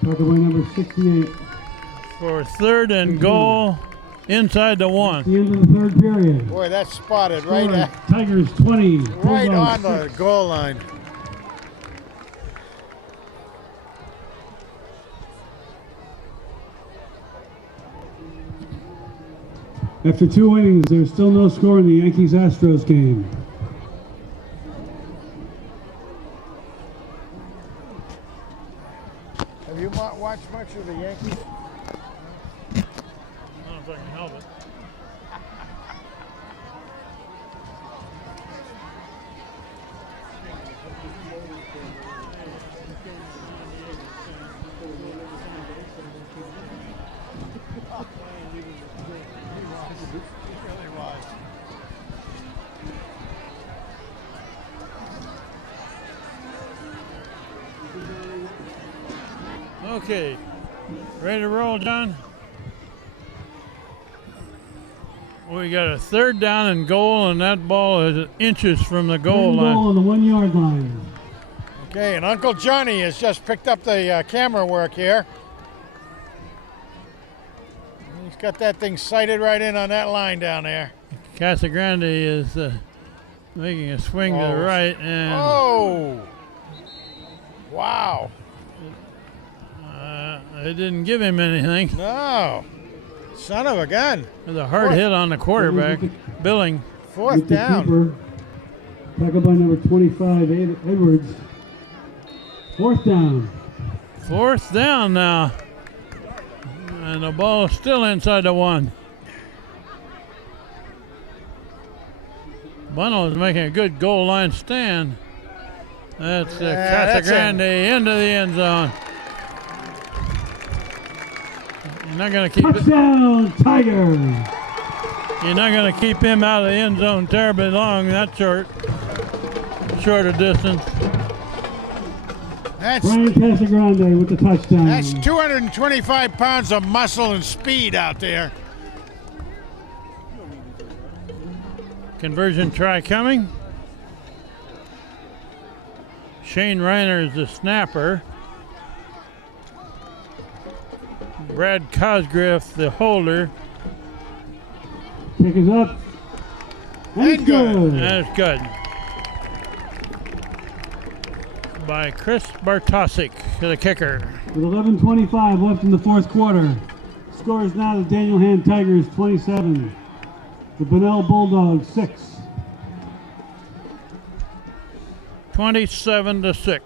Tackled by number 68. for third and goal inside the one. The end of the third period. Boy, that's spotted right Score, at, Tigers 20. right on Bulldogs the 6. goal line. After 2 innings, there's still no score in the Yankees-Astros game. Have you watched much of the Yankees? I don't know if I can help it. Okay, ready to roll, John? We got a third down and goal, and that ball is inches from the goal line. Goal on the 1 yard line. Okay, and Uncle Johnny has just picked up the camera work here. He's got that thing sighted right in on that line down there. Casagrande is making a swing to the right, and Oh! Wow. it didn't give him anything. No. Son of a gun. There's a hard hit on the quarterback, Billing. Fourth With the down. keeper. Tackled by number 25, Edwards. Fourth down. Fourth down now. And the ball is still inside the one. Bunnell is making a good goal line stand. That's that's Casagrande into the end zone. You're not going to keep it. Touchdown, Tigers. You're not going to keep him out of the end zone terribly long. That short a distance. That's Brian Casagrande with the touchdown. That's 225 pounds of muscle and speed out there. Conversion try coming. Shane Reiner is the snapper. Brad Cosgriff, the holder. Kick is up. And it's good. That's good. By Chris Bartosik, the kicker. With 11:25 left in the fourth quarter. Score is now the Daniel Hand Tigers 27. The Bunnell Bulldogs 6. 27-6.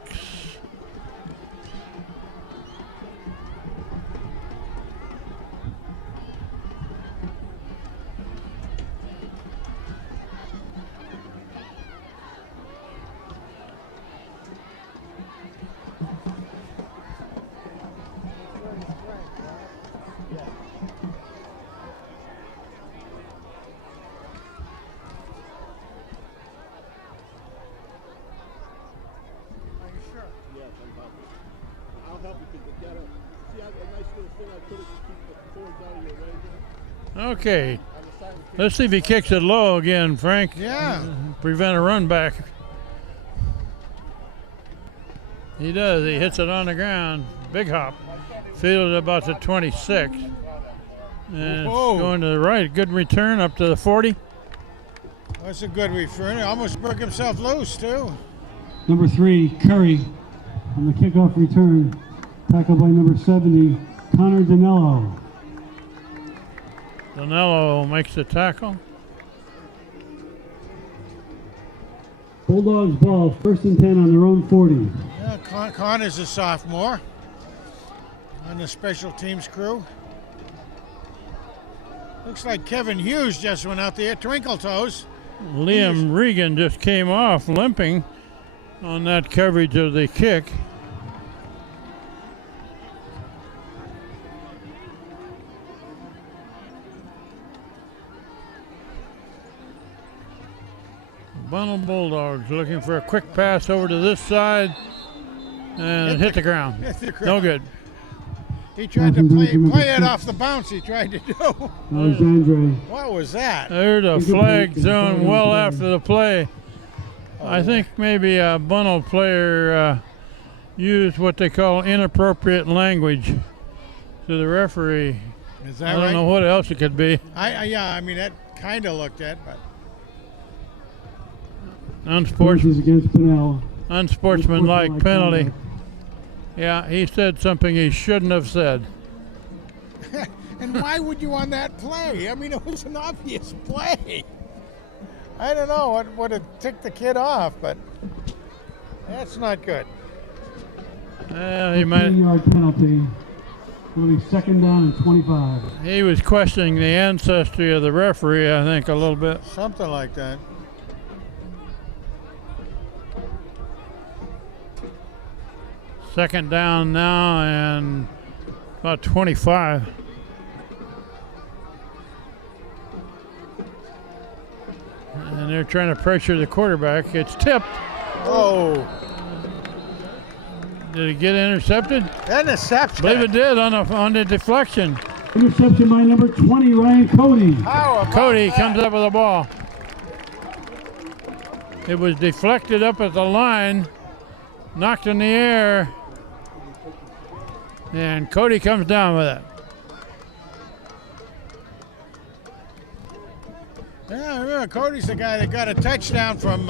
Okay, let's see if he kicks it low again, Frank. Yeah. Prevent a run back. He does. He hits it on the ground. Big hop. Fielded about the 26. And it's going to the right. Good return up to the 40. That's a good return. He almost broke himself loose, too. Number 3, Curry on the kickoff return. Tackled by number 70, Connor Danello. Danello makes the tackle. Bulldogs ball, 1st and 10 on their own 40. Yeah, Connor's a sophomore on the special teams crew. Looks like Kevin Hughes just went out there, twinkle toes. Liam Regan just came off limping on that coverage of the kick. Bunnell Bulldogs looking for a quick pass over to this side and hit the ground. No good. He tried to play it off the bounce. He tried to do. Alexandre. What was that? There's a flag zone well after the play. I think maybe a Bunnell player used what they call inappropriate language to the referee. Is I that don't know right? what else it could be. Yeah, I mean, that kind of looked at, but Versus against Bunnell. Unsportsmanlike penalty. conduct. Yeah, he said something he shouldn't have said. and why would you on that play? I mean, it was an obvious play. I don't know what would have ticked the kid off, but that's not good. He might. 15-yard penalty. It'll be second down and 25. He was questioning the ancestry of the referee, I think, a little bit. Something like that. Second down now and about 25. And they're trying to pressure the quarterback. It's tipped. Oh, Did it get intercepted? interception. I believe it did on the deflection. Interception by number 20, Ryan Cody. How about Cody that? comes up with the ball. It was deflected up at the line, knocked in the air, and Cody comes down with it. Yeah, remember, Cody's the guy that got a touchdown from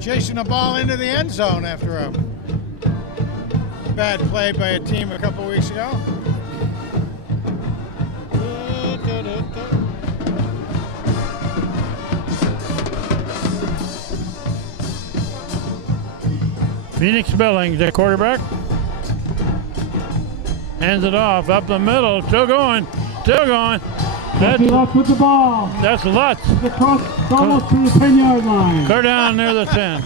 chasing the ball into the end zone after a bad play by a team a couple weeks ago. Phoenix Billings, the quarterback, hands it off up the middle, still going. He left with the ball. That's Lutz. Across, almost to the 10-yard line. Go down near the 10.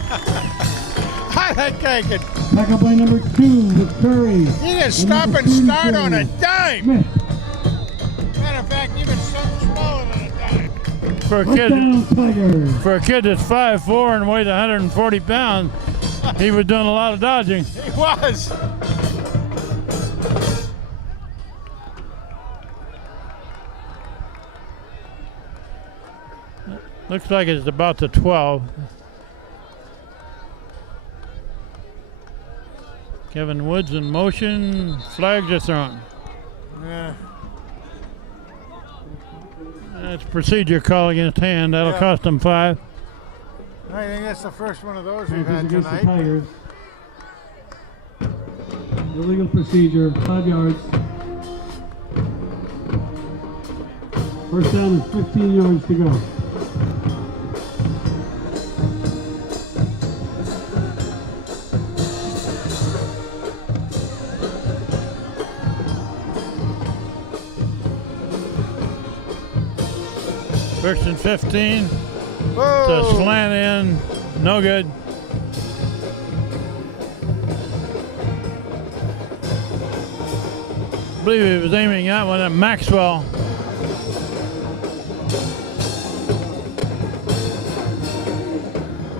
That guy could. Tackled by number 2, with Curry. He can stop and start on a dime. Smith. Matter of fact, even something smaller than a dime. For a Touchdown, kid, Tigers. for a kid that's 5'4" and weighs 140 pounds, he was doing a lot of dodging. He was. Looks like it's about the 12. Kevin Woods in motion. Flags are thrown. Yeah. That's procedure call against hand. That'll Yeah. cost them 5. I think that's the first one of those we've Panthers had against the tonight. Tigers. Illegal procedure, 5 yards. First down and 15 yards to go. First and 15. It's Whoa. a slant in. No good. I believe he was aiming that one at Maxwell.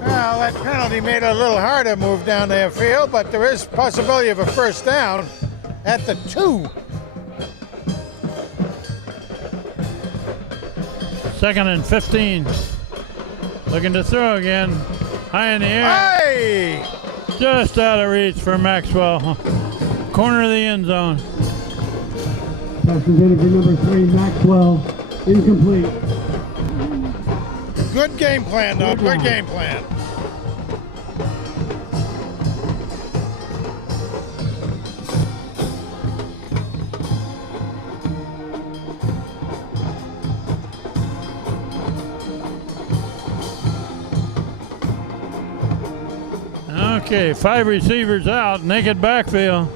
Well, that penalty made it a little harder move down their field, but there is possibility of a first down at the 2. Second and 15. Looking to throw again. High in the air. Hey! Just out of reach for Maxwell. Corner of the end zone. Pass intended for number 3, Maxwell. Incomplete. Good game plan, though. Good game plan. Okay, 5 receivers out, naked backfield.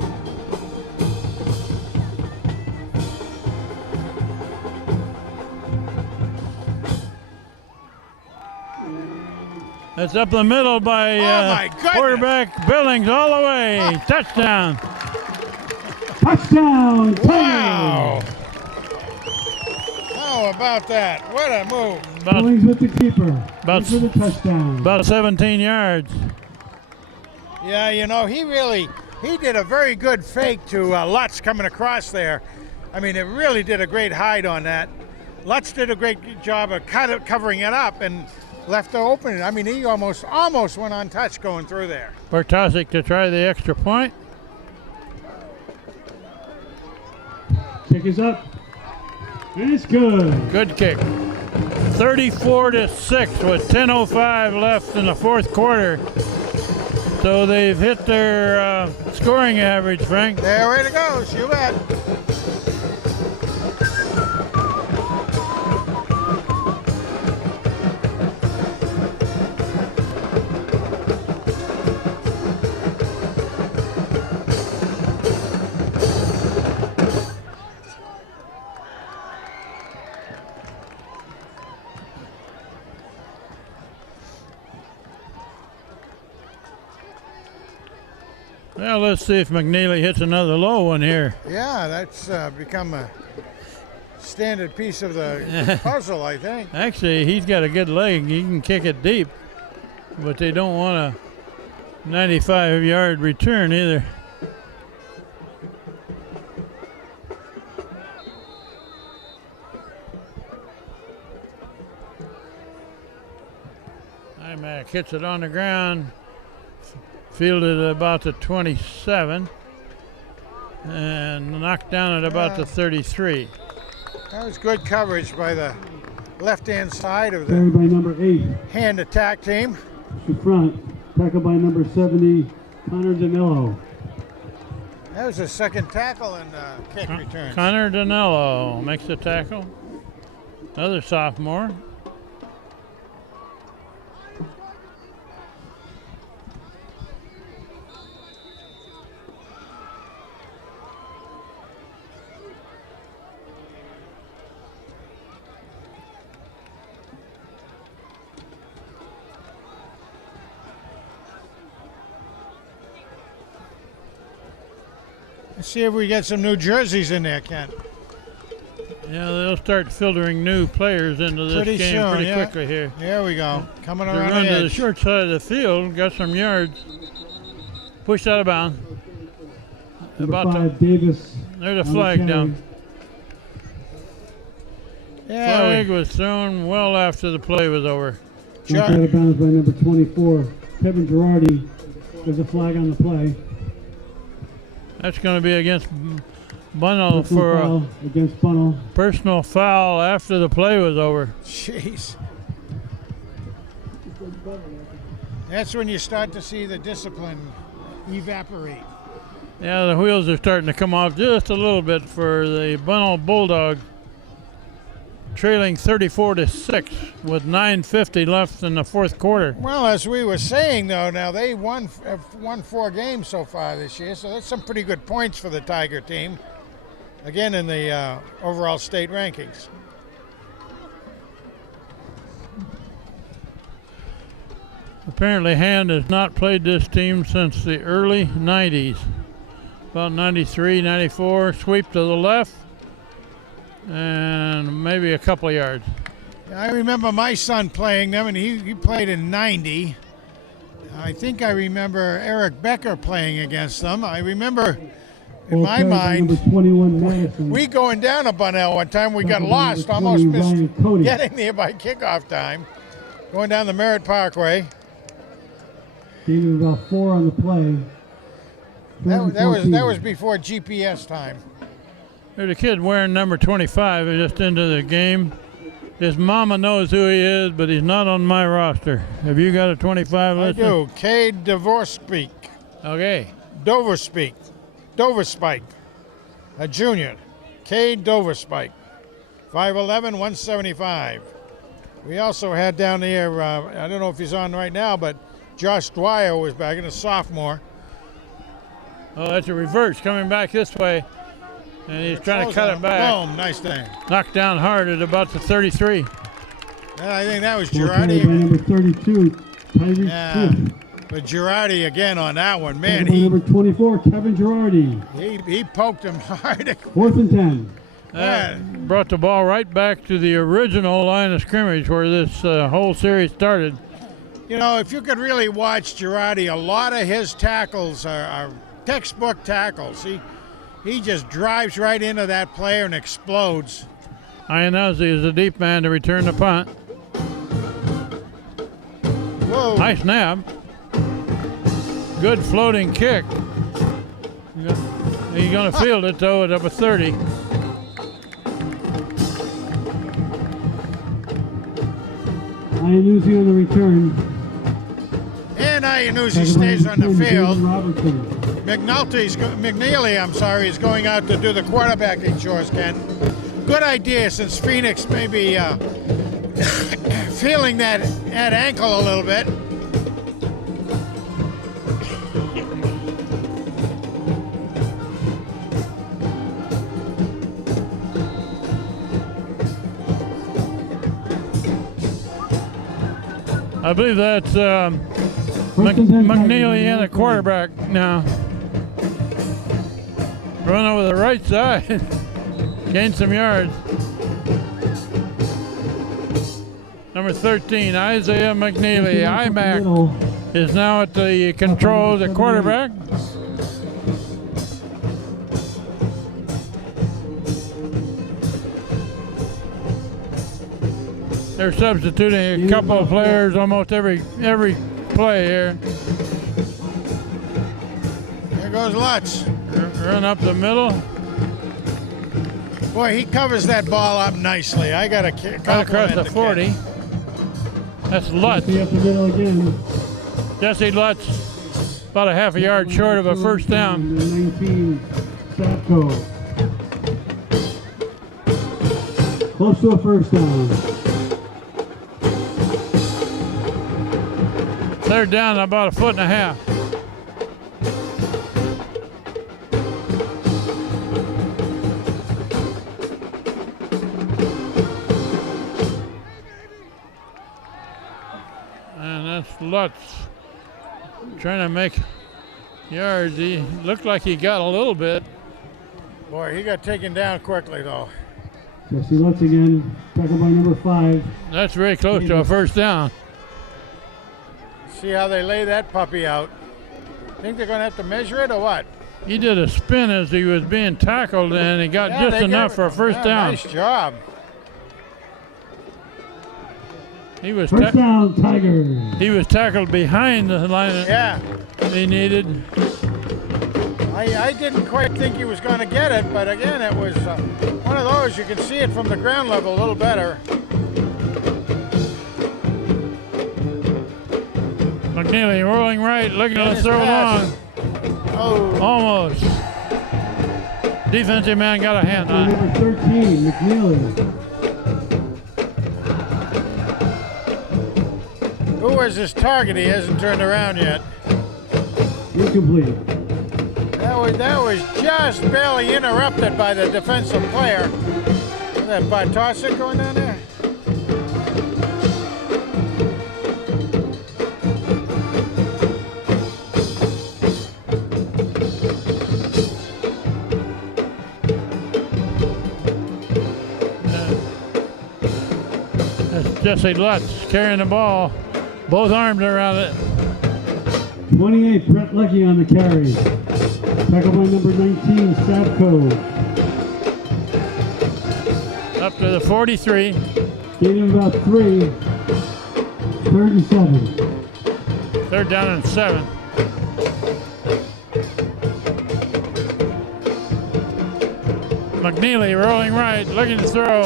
That's up the middle by my goodness. quarterback Billings all the way. Touchdown. Touchdown, Tigers. Wow! How about that? What a move. Billings with the keeper. About- For the touchdown. About 17 yards. Yeah, you know, he did a very good fake to Lutz coming across there. I mean, it really did a great hide on that. Lutz did a great job of covering it up and left the opening. I mean, he almost went untouched going through there. Bartosik to try the extra point. Kick is up. And it's good. Good kick. 34-6 with 10:05 left in the fourth quarter. So they've hit their scoring average, Frank. There way to go, you bet. Well, let's see if McNeely hits another low one here. Yeah, that's become a standard piece of the puzzle, I think. Actually, he's got a good leg. He can kick it deep, but they don't want a 95-yard return either. Imac hits it on the ground. Fielded at about the 27 and knocked down at about the 33. That was good coverage by the left-hand side of Carried the by number 8. hand attack team. To front. Tackled by number 70, Connor Danilo. That was the second tackle in kick returns. Connor Danilo makes the tackle. Another sophomore. Let's see if we get some new jerseys in there, Kent. Yeah, they'll start filtering new players into this Pretty game soon, pretty yeah. quickly here. There we go. Coming They around run the to the edge. short side of the field, got some yards. Pushed out of bounds. Number About 5, Davis. There's a on the flag carry. down. Yeah, Flag was thrown well after the play was over. Knocked out of bounds by number 24, Kevin Girardi. There's a flag on the play. That's going to be against Bunnell Personal for a foul against Bunnell. personal foul after the play was over. jeez. That's when you start to see the discipline evaporate. Yeah, the wheels are starting to come off just a little bit for the Bunnell Bulldogs, trailing 34-6 with 9:50 left in the fourth quarter. Well, as we were saying, though, now they won 4 games so far this year, so that's some pretty good points for the Tiger team. Again, in the overall state rankings. Apparently, Hand has not played this team since the early 90s. About 93, 94, sweep to the left, and maybe a couple of yards. I remember my son playing them, and he played in 90. I think I remember Eric Becker playing against them. I remember, in Ball my carried by mind, number 21, Madison. we going down to Bunnell one time, we got Tackled by lost, number almost 20, missed Ryan Cody. getting there by kickoff time. Going down the Merritt Parkway. Gave him about 4 on the play. That was before GPS time. There's a kid wearing number 25 who's just into the game. His mama knows who he is, but he's not on my roster. Have you got a 25 I listed? do. Cade Devorspeak. Okay. Doverspike. A junior. Cade Doverspike. 5'11", 175. We also had down there, I don't know if he's on right now, but Josh Dwyer was back in a sophomore. Oh, that's a reverse coming back this way. And he's trying to cut it back. Boom, nice thing. Knocked down hard at about the 33. And I think that was Ball carried by Girardi. number 32, Tyrese Yeah. Smith. But Girardi again on that one. Man, Tackled by number 24, Kevin Girardi. he poked him hard. 4th and 10. That brought the ball right back to the original line of scrimmage where this whole series started. You know, if you could really watch Girardi, a lot of his tackles are textbook tackles. He just drives right into that player and explodes. Iannazzi is the deep man to return the punt. Whoa. Nice nab. Good floating kick. He's going to field it, though, at up a 30. Iannuzzi on the return. And Iannuzzi Tackled by stays number on the 10, field. Jaden Robertson. McNeely, is going out to do the quarterbacking chores, Ken. Good idea, since Phoenix may be feeling that ankle a little bit. I believe that's First and 10 McNeely Tigers. and the quarterback now. Run over the right side. Gain some yards. Number 13, Isaiah McNeely. IMAC Middle. is now at the control of the quarterback. They're substituting a couple of players almost every play here. There goes Lutz. Run up the middle. Boy, he covers that ball up nicely. I got to Right across the 40. That's Lutz. Jesse up the middle again. Jesse Lutz, about a half a yard short of a first down. Number 19, Sapko. Close to a first down. They're down about a foot and a half. And that's Lutz trying to make yards. He looked like he got a little bit. Boy, he got taken down quickly, though. Jesse Lutz again. Tackled by number 5. That's very close to a first down. See how they lay that puppy out. Think they're going to have to measure it or what? He did a spin as he was being tackled, and he got just they enough gave for a it- first yeah, down. Nice job. He was First down, Tigers. he was tackled behind the line Yeah. he needed. I didn't quite think he was going to get it, but again, it was one of those, you can see it from the ground level a little better. McNeely rolling right, looking to Nice throw pass. long. Oh, Almost. Defensive man got a hand on it. Number 13, McNeely. who was his target? He hasn't turned around yet. Incomplete. That was just barely interrupted by the defensive player. Is that Bartosik going down there? That's Jesse Lutz carrying the ball. Both arms around it. 28, Brett Lucky on the carry. Tackled by number 19, Sapko. Up to the 43. Gain of about 3. 3rd and 7. They're down in 7. McNeely rolling right, looking to throw.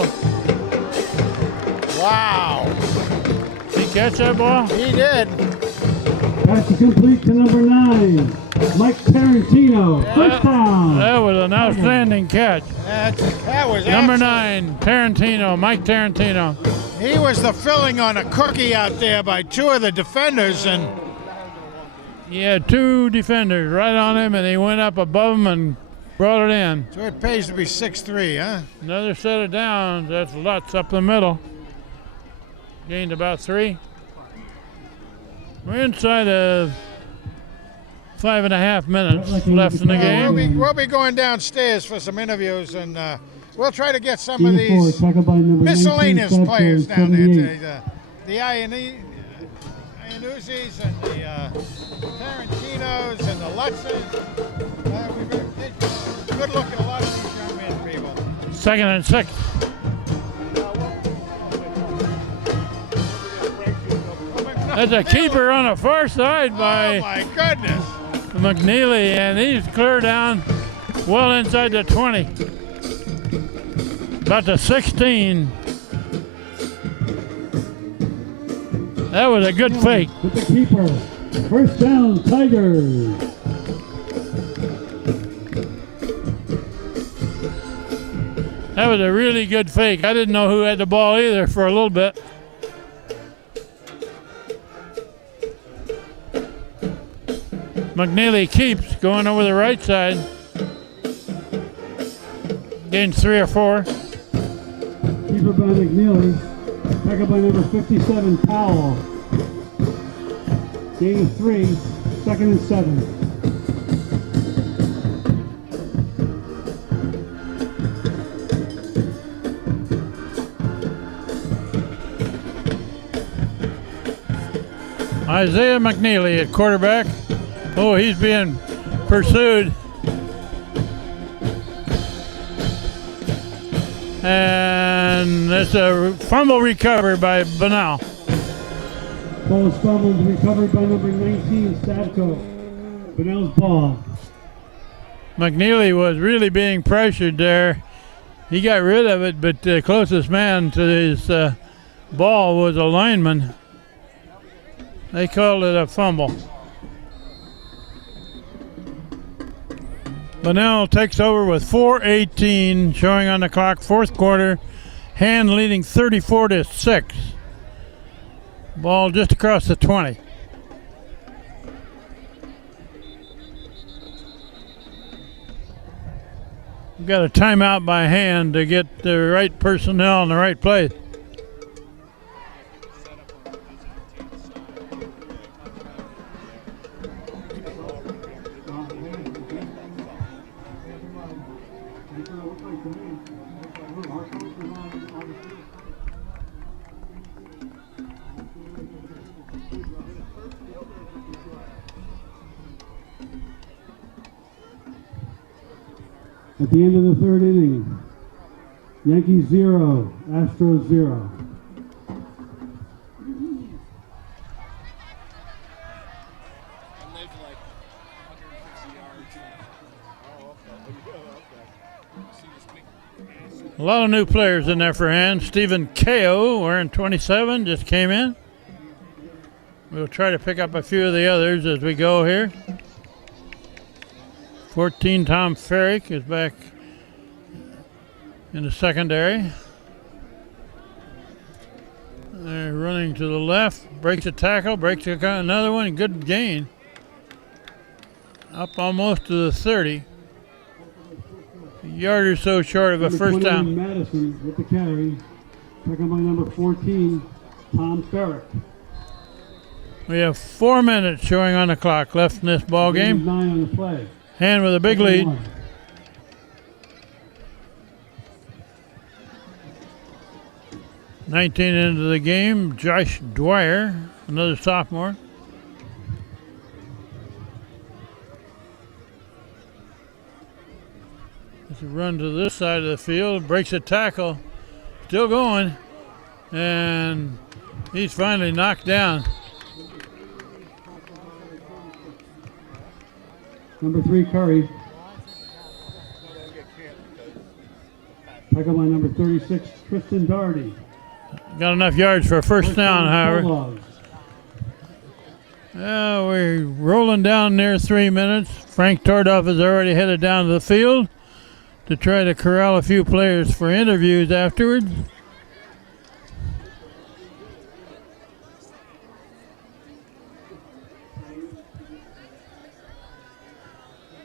Wow, Did he catch that ball? he did. Pass is complete to number 9, Mike Tarantino. First down. That was an outstanding catch. That was Number excellent. 9, Tarantino, Mike Tarantino. He was the filling on a cookie out there by two of the defenders, and He had 2 defenders right on him, and he went up above them and brought it in. so it pays to be 6'3", huh? Another set of downs. That's Lutz up the middle. Gained about 3. We're inside of 5.5 minutes left in the game. We'll be going downstairs for some interviews, and we'll try to get some of Gain of 4, these tackled by number 19, miscellaneous Sapko, players down 78. there. The Iannuzzis and the Tarantinos and the Lutzes. We've got a good look at a lot of these young men, people. 2nd and 6. There's a keeper on the far side Oh by my goodness! McNeely, and he's clear down well inside the 20. About the 16. That was a good fake. With the keeper. First down, Tigers. That was a really good fake. I didn't know who had the ball either for a little bit. McNeely keeps going over the right side. Gained 3 or 4. Keeper by McNeely. Tackled by number 57, Powell. Gain of 3. 2nd and 7. Isaiah McNeely at quarterback. Oh, he's being pursued. And it's a fumble recovery by Bunnell. Ball is fumbled, recovered by number 19, Stavko. Bunnell's ball. McNeely was really being pressured there. He got rid of it, but the closest man to his ball was a lineman. They called it a fumble. Bunnell takes over with 4:18 showing on the clock, 4th quarter. Hand leading 34-6. Ball just across the 20. We've got a timeout by Hand to get the right personnel in the right place. At the end of the 3rd inning, Yankees 0, Astros 0. A lot of new players in there for Hand. Stephen Ko, wearing 27, just came in. We'll try to pick up a few of the others as we go here. 14, Tom Ferrick is back in the secondary. They're running to the left, breaks a tackle, breaks another one, good gain. Up almost to the 30. A yard or so short of a first down. Madison with the carry. Taken by number 14, Tom Ferrick. We have 4 minutes showing on the clock left in this ball game. 9 on the play. Hand with a big lead. 19 into the game, Josh Dwyer, another sophomore. It's a run to this side of the field, breaks a tackle, still going, and he's finally knocked down. Number 3, Curry. Tackled by number 36, Tristan Doherty. Got enough yards for a first down, however. Bulldogs. We're rolling down near 3 minutes. Frank Tordoff has already headed down to the field to try to corral a few players for interviews afterwards.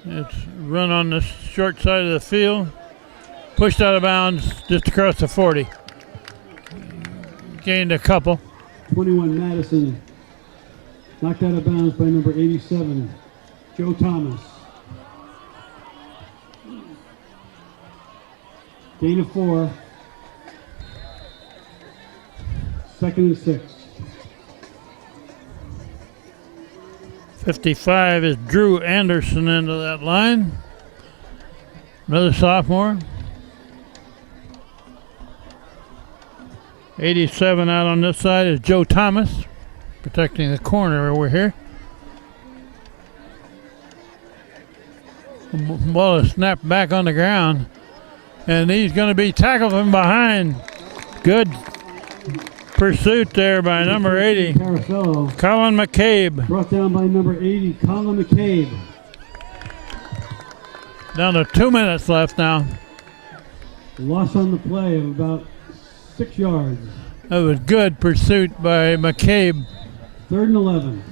It's run on the short side of the field. Pushed out of bounds just across the 40. Gained a couple. 21, Madison. Knocked out of bounds by number 87, Joe Thomas. Gain of 4. 2nd and 6. 55 is Drew Anderson into that line. Another sophomore. 87 out on this side is Joe Thomas, protecting the corner over here. The ball is snapped back on the ground, and he's going to be tackled from behind. Good pursuit there by number 80, Carafello, Colin McCabe. brought down by number 80, Colin McCabe. Down to 2 minutes left now. Loss on the play of about 6 yards. That was good pursuit by McCabe. 3rd and 11.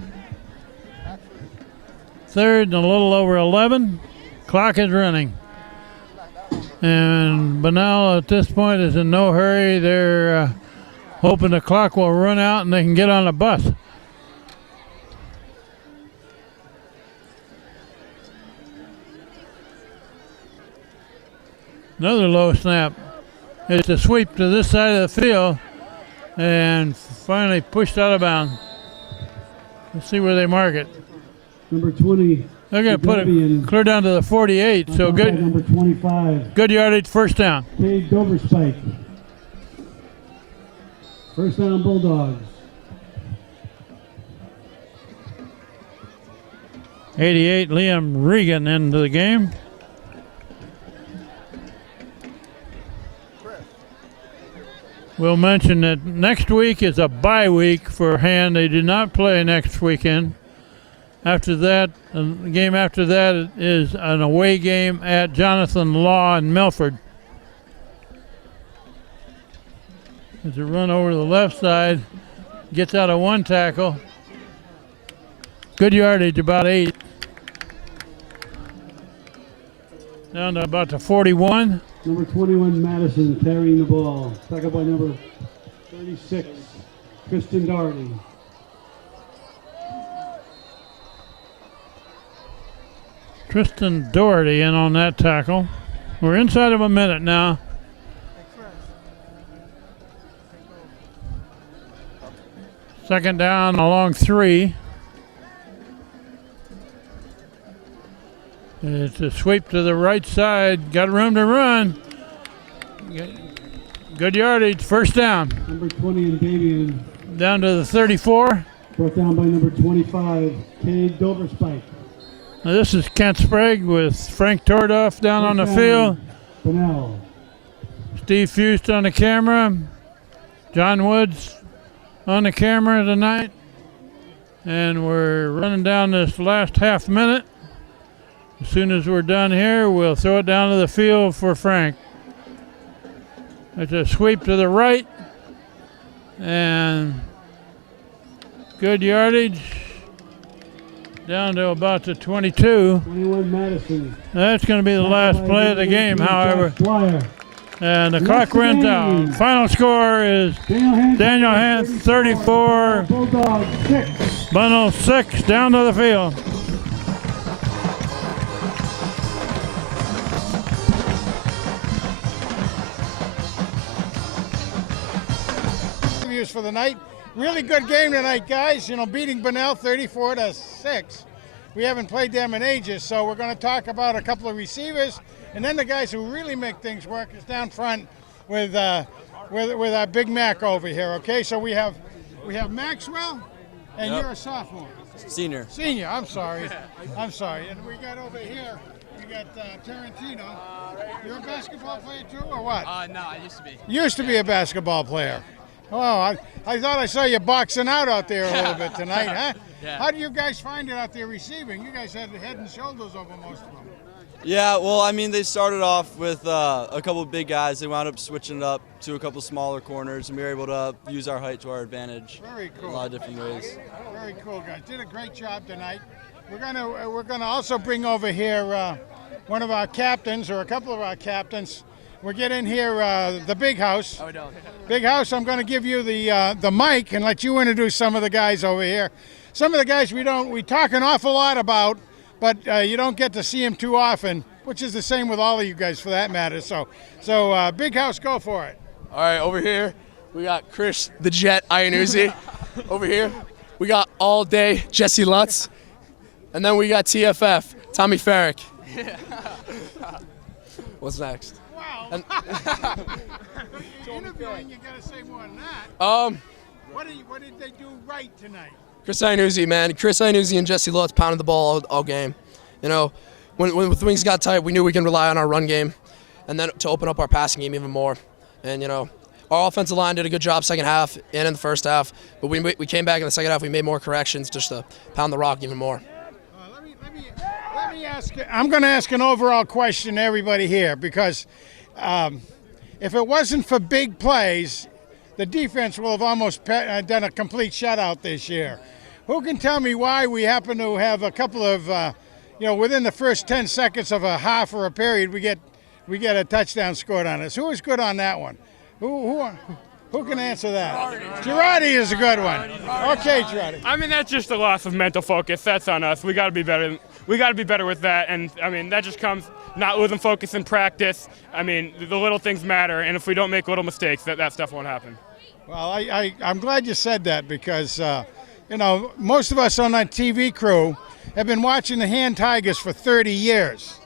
Third and a little over 11. Clock is running. And Bunnell at this point is in no hurry. They're hoping the clock will run out and they can get on a bus. Another low snap. It's a sweep to this side of the field and finally pushed out of bounds. Let's see where they mark it. Number 20. They're going to put it clear down to the 48, so good. Number 25. Good yardage, first down. Cade Doverspike. First down, Bulldogs. 88, Liam Regan into the game. We'll mention that next week is a bye week for hand. They do not play next weekend. After that, the game after that is an away game at Jonathan Law in Milford. As a run over to the left side, gets out of one tackle. Good yardage, about 8. Down to about the 41. Number 21, Madison, carrying the ball. Tackled by number 36, Kristen Doherty. Tristan Doherty in on that tackle. We're inside of a minute now. Second down along 3. It's a sweep to the right side. Got room to run. Good yardage. First down. Number 20 and Davian. Down to the 34. Brought down by number 25, Cade Doverspike. Now this is Kent Sprague with Frank Tordoff down on the field. Bunnell. Steve Fust on the camera. John Woods on the camera tonight. And we're running down this last half minute. As soon as we're done here, we'll throw it down to the field for Frank. It's a sweep to the right. And good yardage. Down to about the 22. 21 Madison. That's going to be the last play of the game, however. And the clock runs out. Final score is Daniel Hand 34, Bulldogs 6. Bunnell 6, down to the field. Interviews for the night. Really good game tonight, guys. You know, beating Bunnell 34-6. We haven't played them in ages, so we're going to talk about a couple of receivers, and then the guys who really make things work is down front with our Big Mac over here. Okay, so we have Maxwell, and you're a sophomore. Senior. Senior. I'm sorry. And we got over here. We got Tarantino. You're a basketball player too, or what? No, I used to be. Used to be a basketball player. Oh, I thought I saw you boxing out there a little bit tonight, huh? Yeah. How do you guys find it out there receiving? You guys had head and shoulders over most of them. Yeah, well, I mean, they started off with a couple of big guys. They wound up switching it up to a couple smaller corners, and we were able to use our height to our advantage. Very cool. In a lot of different ways. Very cool, guys. Did a great job tonight. We're gonna also bring over here one of our captains, or a couple of our captains. We'll get in here the Big House. Oh, we don't. Big House, I'm going to give you the mic and let you introduce some of the guys over here. Some of the guys we talk an awful lot about, but you don't get to see them too often, which is the same with all of you guys for that matter. So Big House, go for it. All right, over here we got Chris the Jet Iannuzzi. Over here we got All Day Jesse Lutz, and then we got TFF Tommy Farrick. What's next? Wow. And, interviewing, you got to say more than that. What did they do right tonight? Chris Iannuzzi, man. Chris Iannuzzi and Jesse Lutz pounded the ball all game. You know, when things got tight, we knew we can rely on our run game, and then to open up our passing game even more. And you know, our offensive line did a good job second half and in the first half, but we came back in the second half. We made more corrections just to pound the rock even more. Let me ask. I'm going to ask an overall question to everybody here because if it wasn't for big plays, the defense will have almost done a complete shutout this year. Who can tell me why we happen to have a couple of, within the first 10 seconds of a half or a period, we get a touchdown scored on us? Who was good on that one? Who can answer that? Girardi is a good one. Okay, Girardi. I mean, that's just a loss of mental focus. That's on us. We got to be better. We got to be better with that. And I mean, that just comes not losing focus in practice. I mean, the little things matter. And if we don't make little mistakes, that stuff won't happen. Well, I'm glad you said that because, most of us on that TV crew have been watching the Hand Tigers for 30 years.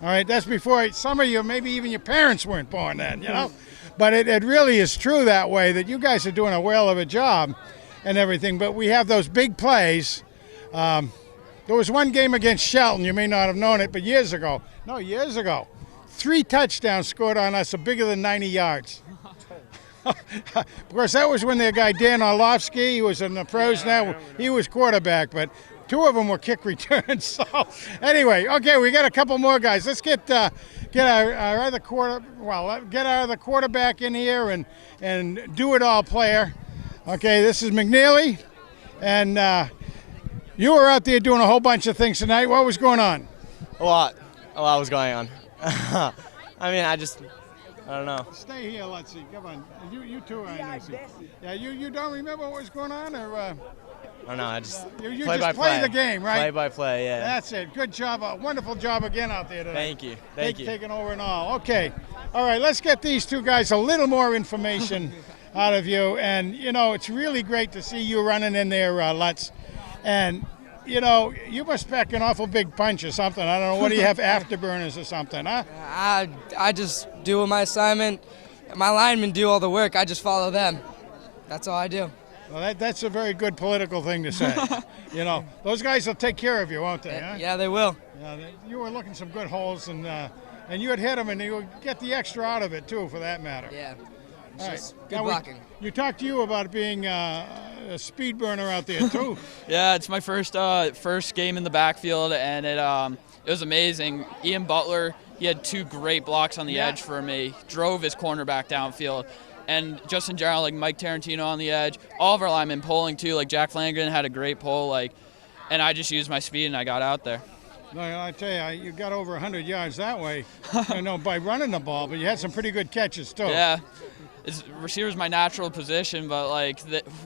All right, that's before some of you, maybe even your parents weren't born then, But it really is true that way, that you guys are doing a whale of a job and everything. But we have those big plays. There was one game against Shelton, you may not have known it, but years ago, 3 touchdowns scored on us are bigger than 90 yards. Of course, that was when their guy Dan Orlovsky, he was in the pros now, he was quarterback, but 2 of them were kick returns. So anyway, okay, we got a couple more guys. Let's get our other get our other quarterback in here and do it all player. Okay, this is McNeely, and you were out there doing a whole bunch of things tonight. What was going on? A lot was going on. I mean, I don't know. Stay here, let's see. Come on. You too, I see. Yeah, you don't remember what was going on, or? I don't know. I just you play just by play play. the game, right? Play by play, yeah. That's it. Good job. A wonderful job again out there today. Thank you. Thank you. Taking over and all. Okay. All right. Let's get these 2 guys a little more information out of you. And it's really great to see you running in there, Lutz. And you must pack an awful big punch or something. I don't know. What do you have, afterburners or something, huh? I just do my assignment. My linemen do all the work. I just follow them. That's all I do. Well, that's a very good political thing to say. Those guys will take care of you, won't they? Huh? Yeah, they will. Yeah, you were looking some good holes, and you would hit them, and you would get the extra out of it, too, for that matter. Yeah. All right. Just good Now, blocking. You talked to you about being a speed burner out there, too. Yeah, it's my first game in the backfield, and it was amazing. Ian Butler, he had 2 great blocks on the edge for me, drove his cornerback downfield. And just in general, like Mike Tarantino on the edge, all of our linemen pulling too. Like Jack Flanagan had a great pull, and I just used my speed and I got out there. No, I tell you, you got over 100 yards that way, by running the ball, but you had some pretty good catches too. Yeah, receiver's my natural position, but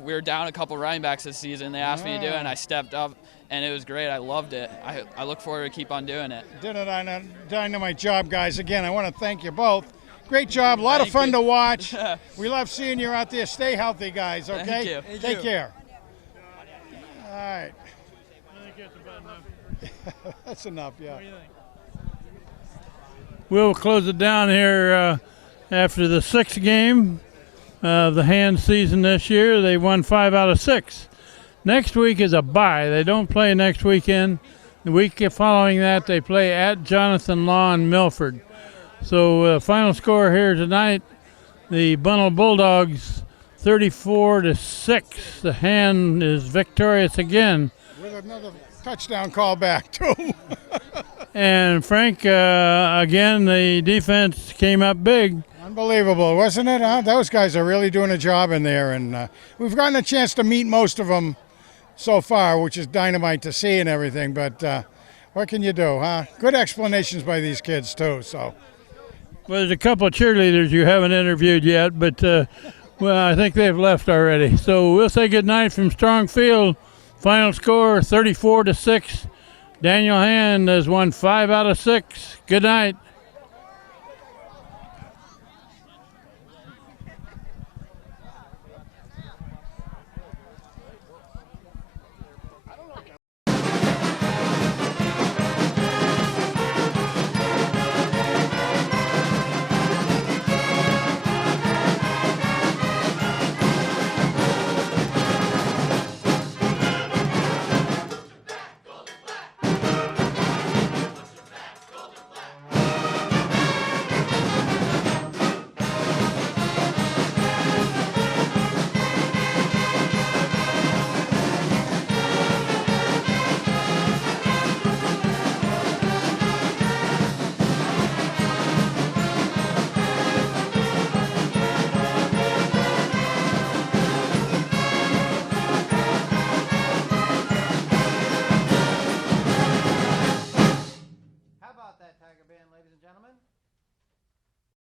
we were down a couple running backs this season. They asked me to do it, and I stepped up, and it was great. I loved it. I look forward to keep on doing it. Did a dynamite job, guys. Again, I want to thank you both. Great job. A lot of fun to watch. We love seeing you out there. Stay healthy, guys, okay? Thank you. Take care. All right. That's enough, yeah. We'll close it down here after the 6th game of the hand season this year. They won 5 out of 6. Next week is a bye. They don't play next weekend. The week following that, they play at Jonathan Law in Milford. So final score here tonight, the Bunnell Bulldogs 34-6. The Hand is victorious again. With another touchdown call back, too. And Frank, again, the defense came up big. Unbelievable, wasn't it? Huh? Those guys are really doing a job in there. And we've gotten a chance to meet most of them so far, which is dynamite to see and everything. But what can you do, huh? Good explanations by these kids, too, so. Well, there's a couple of cheerleaders you haven't interviewed yet, but I think they've left already. So we'll say good night from Strong Field. Final score 34-6. Daniel Hand has won 5 out of 6. Good night.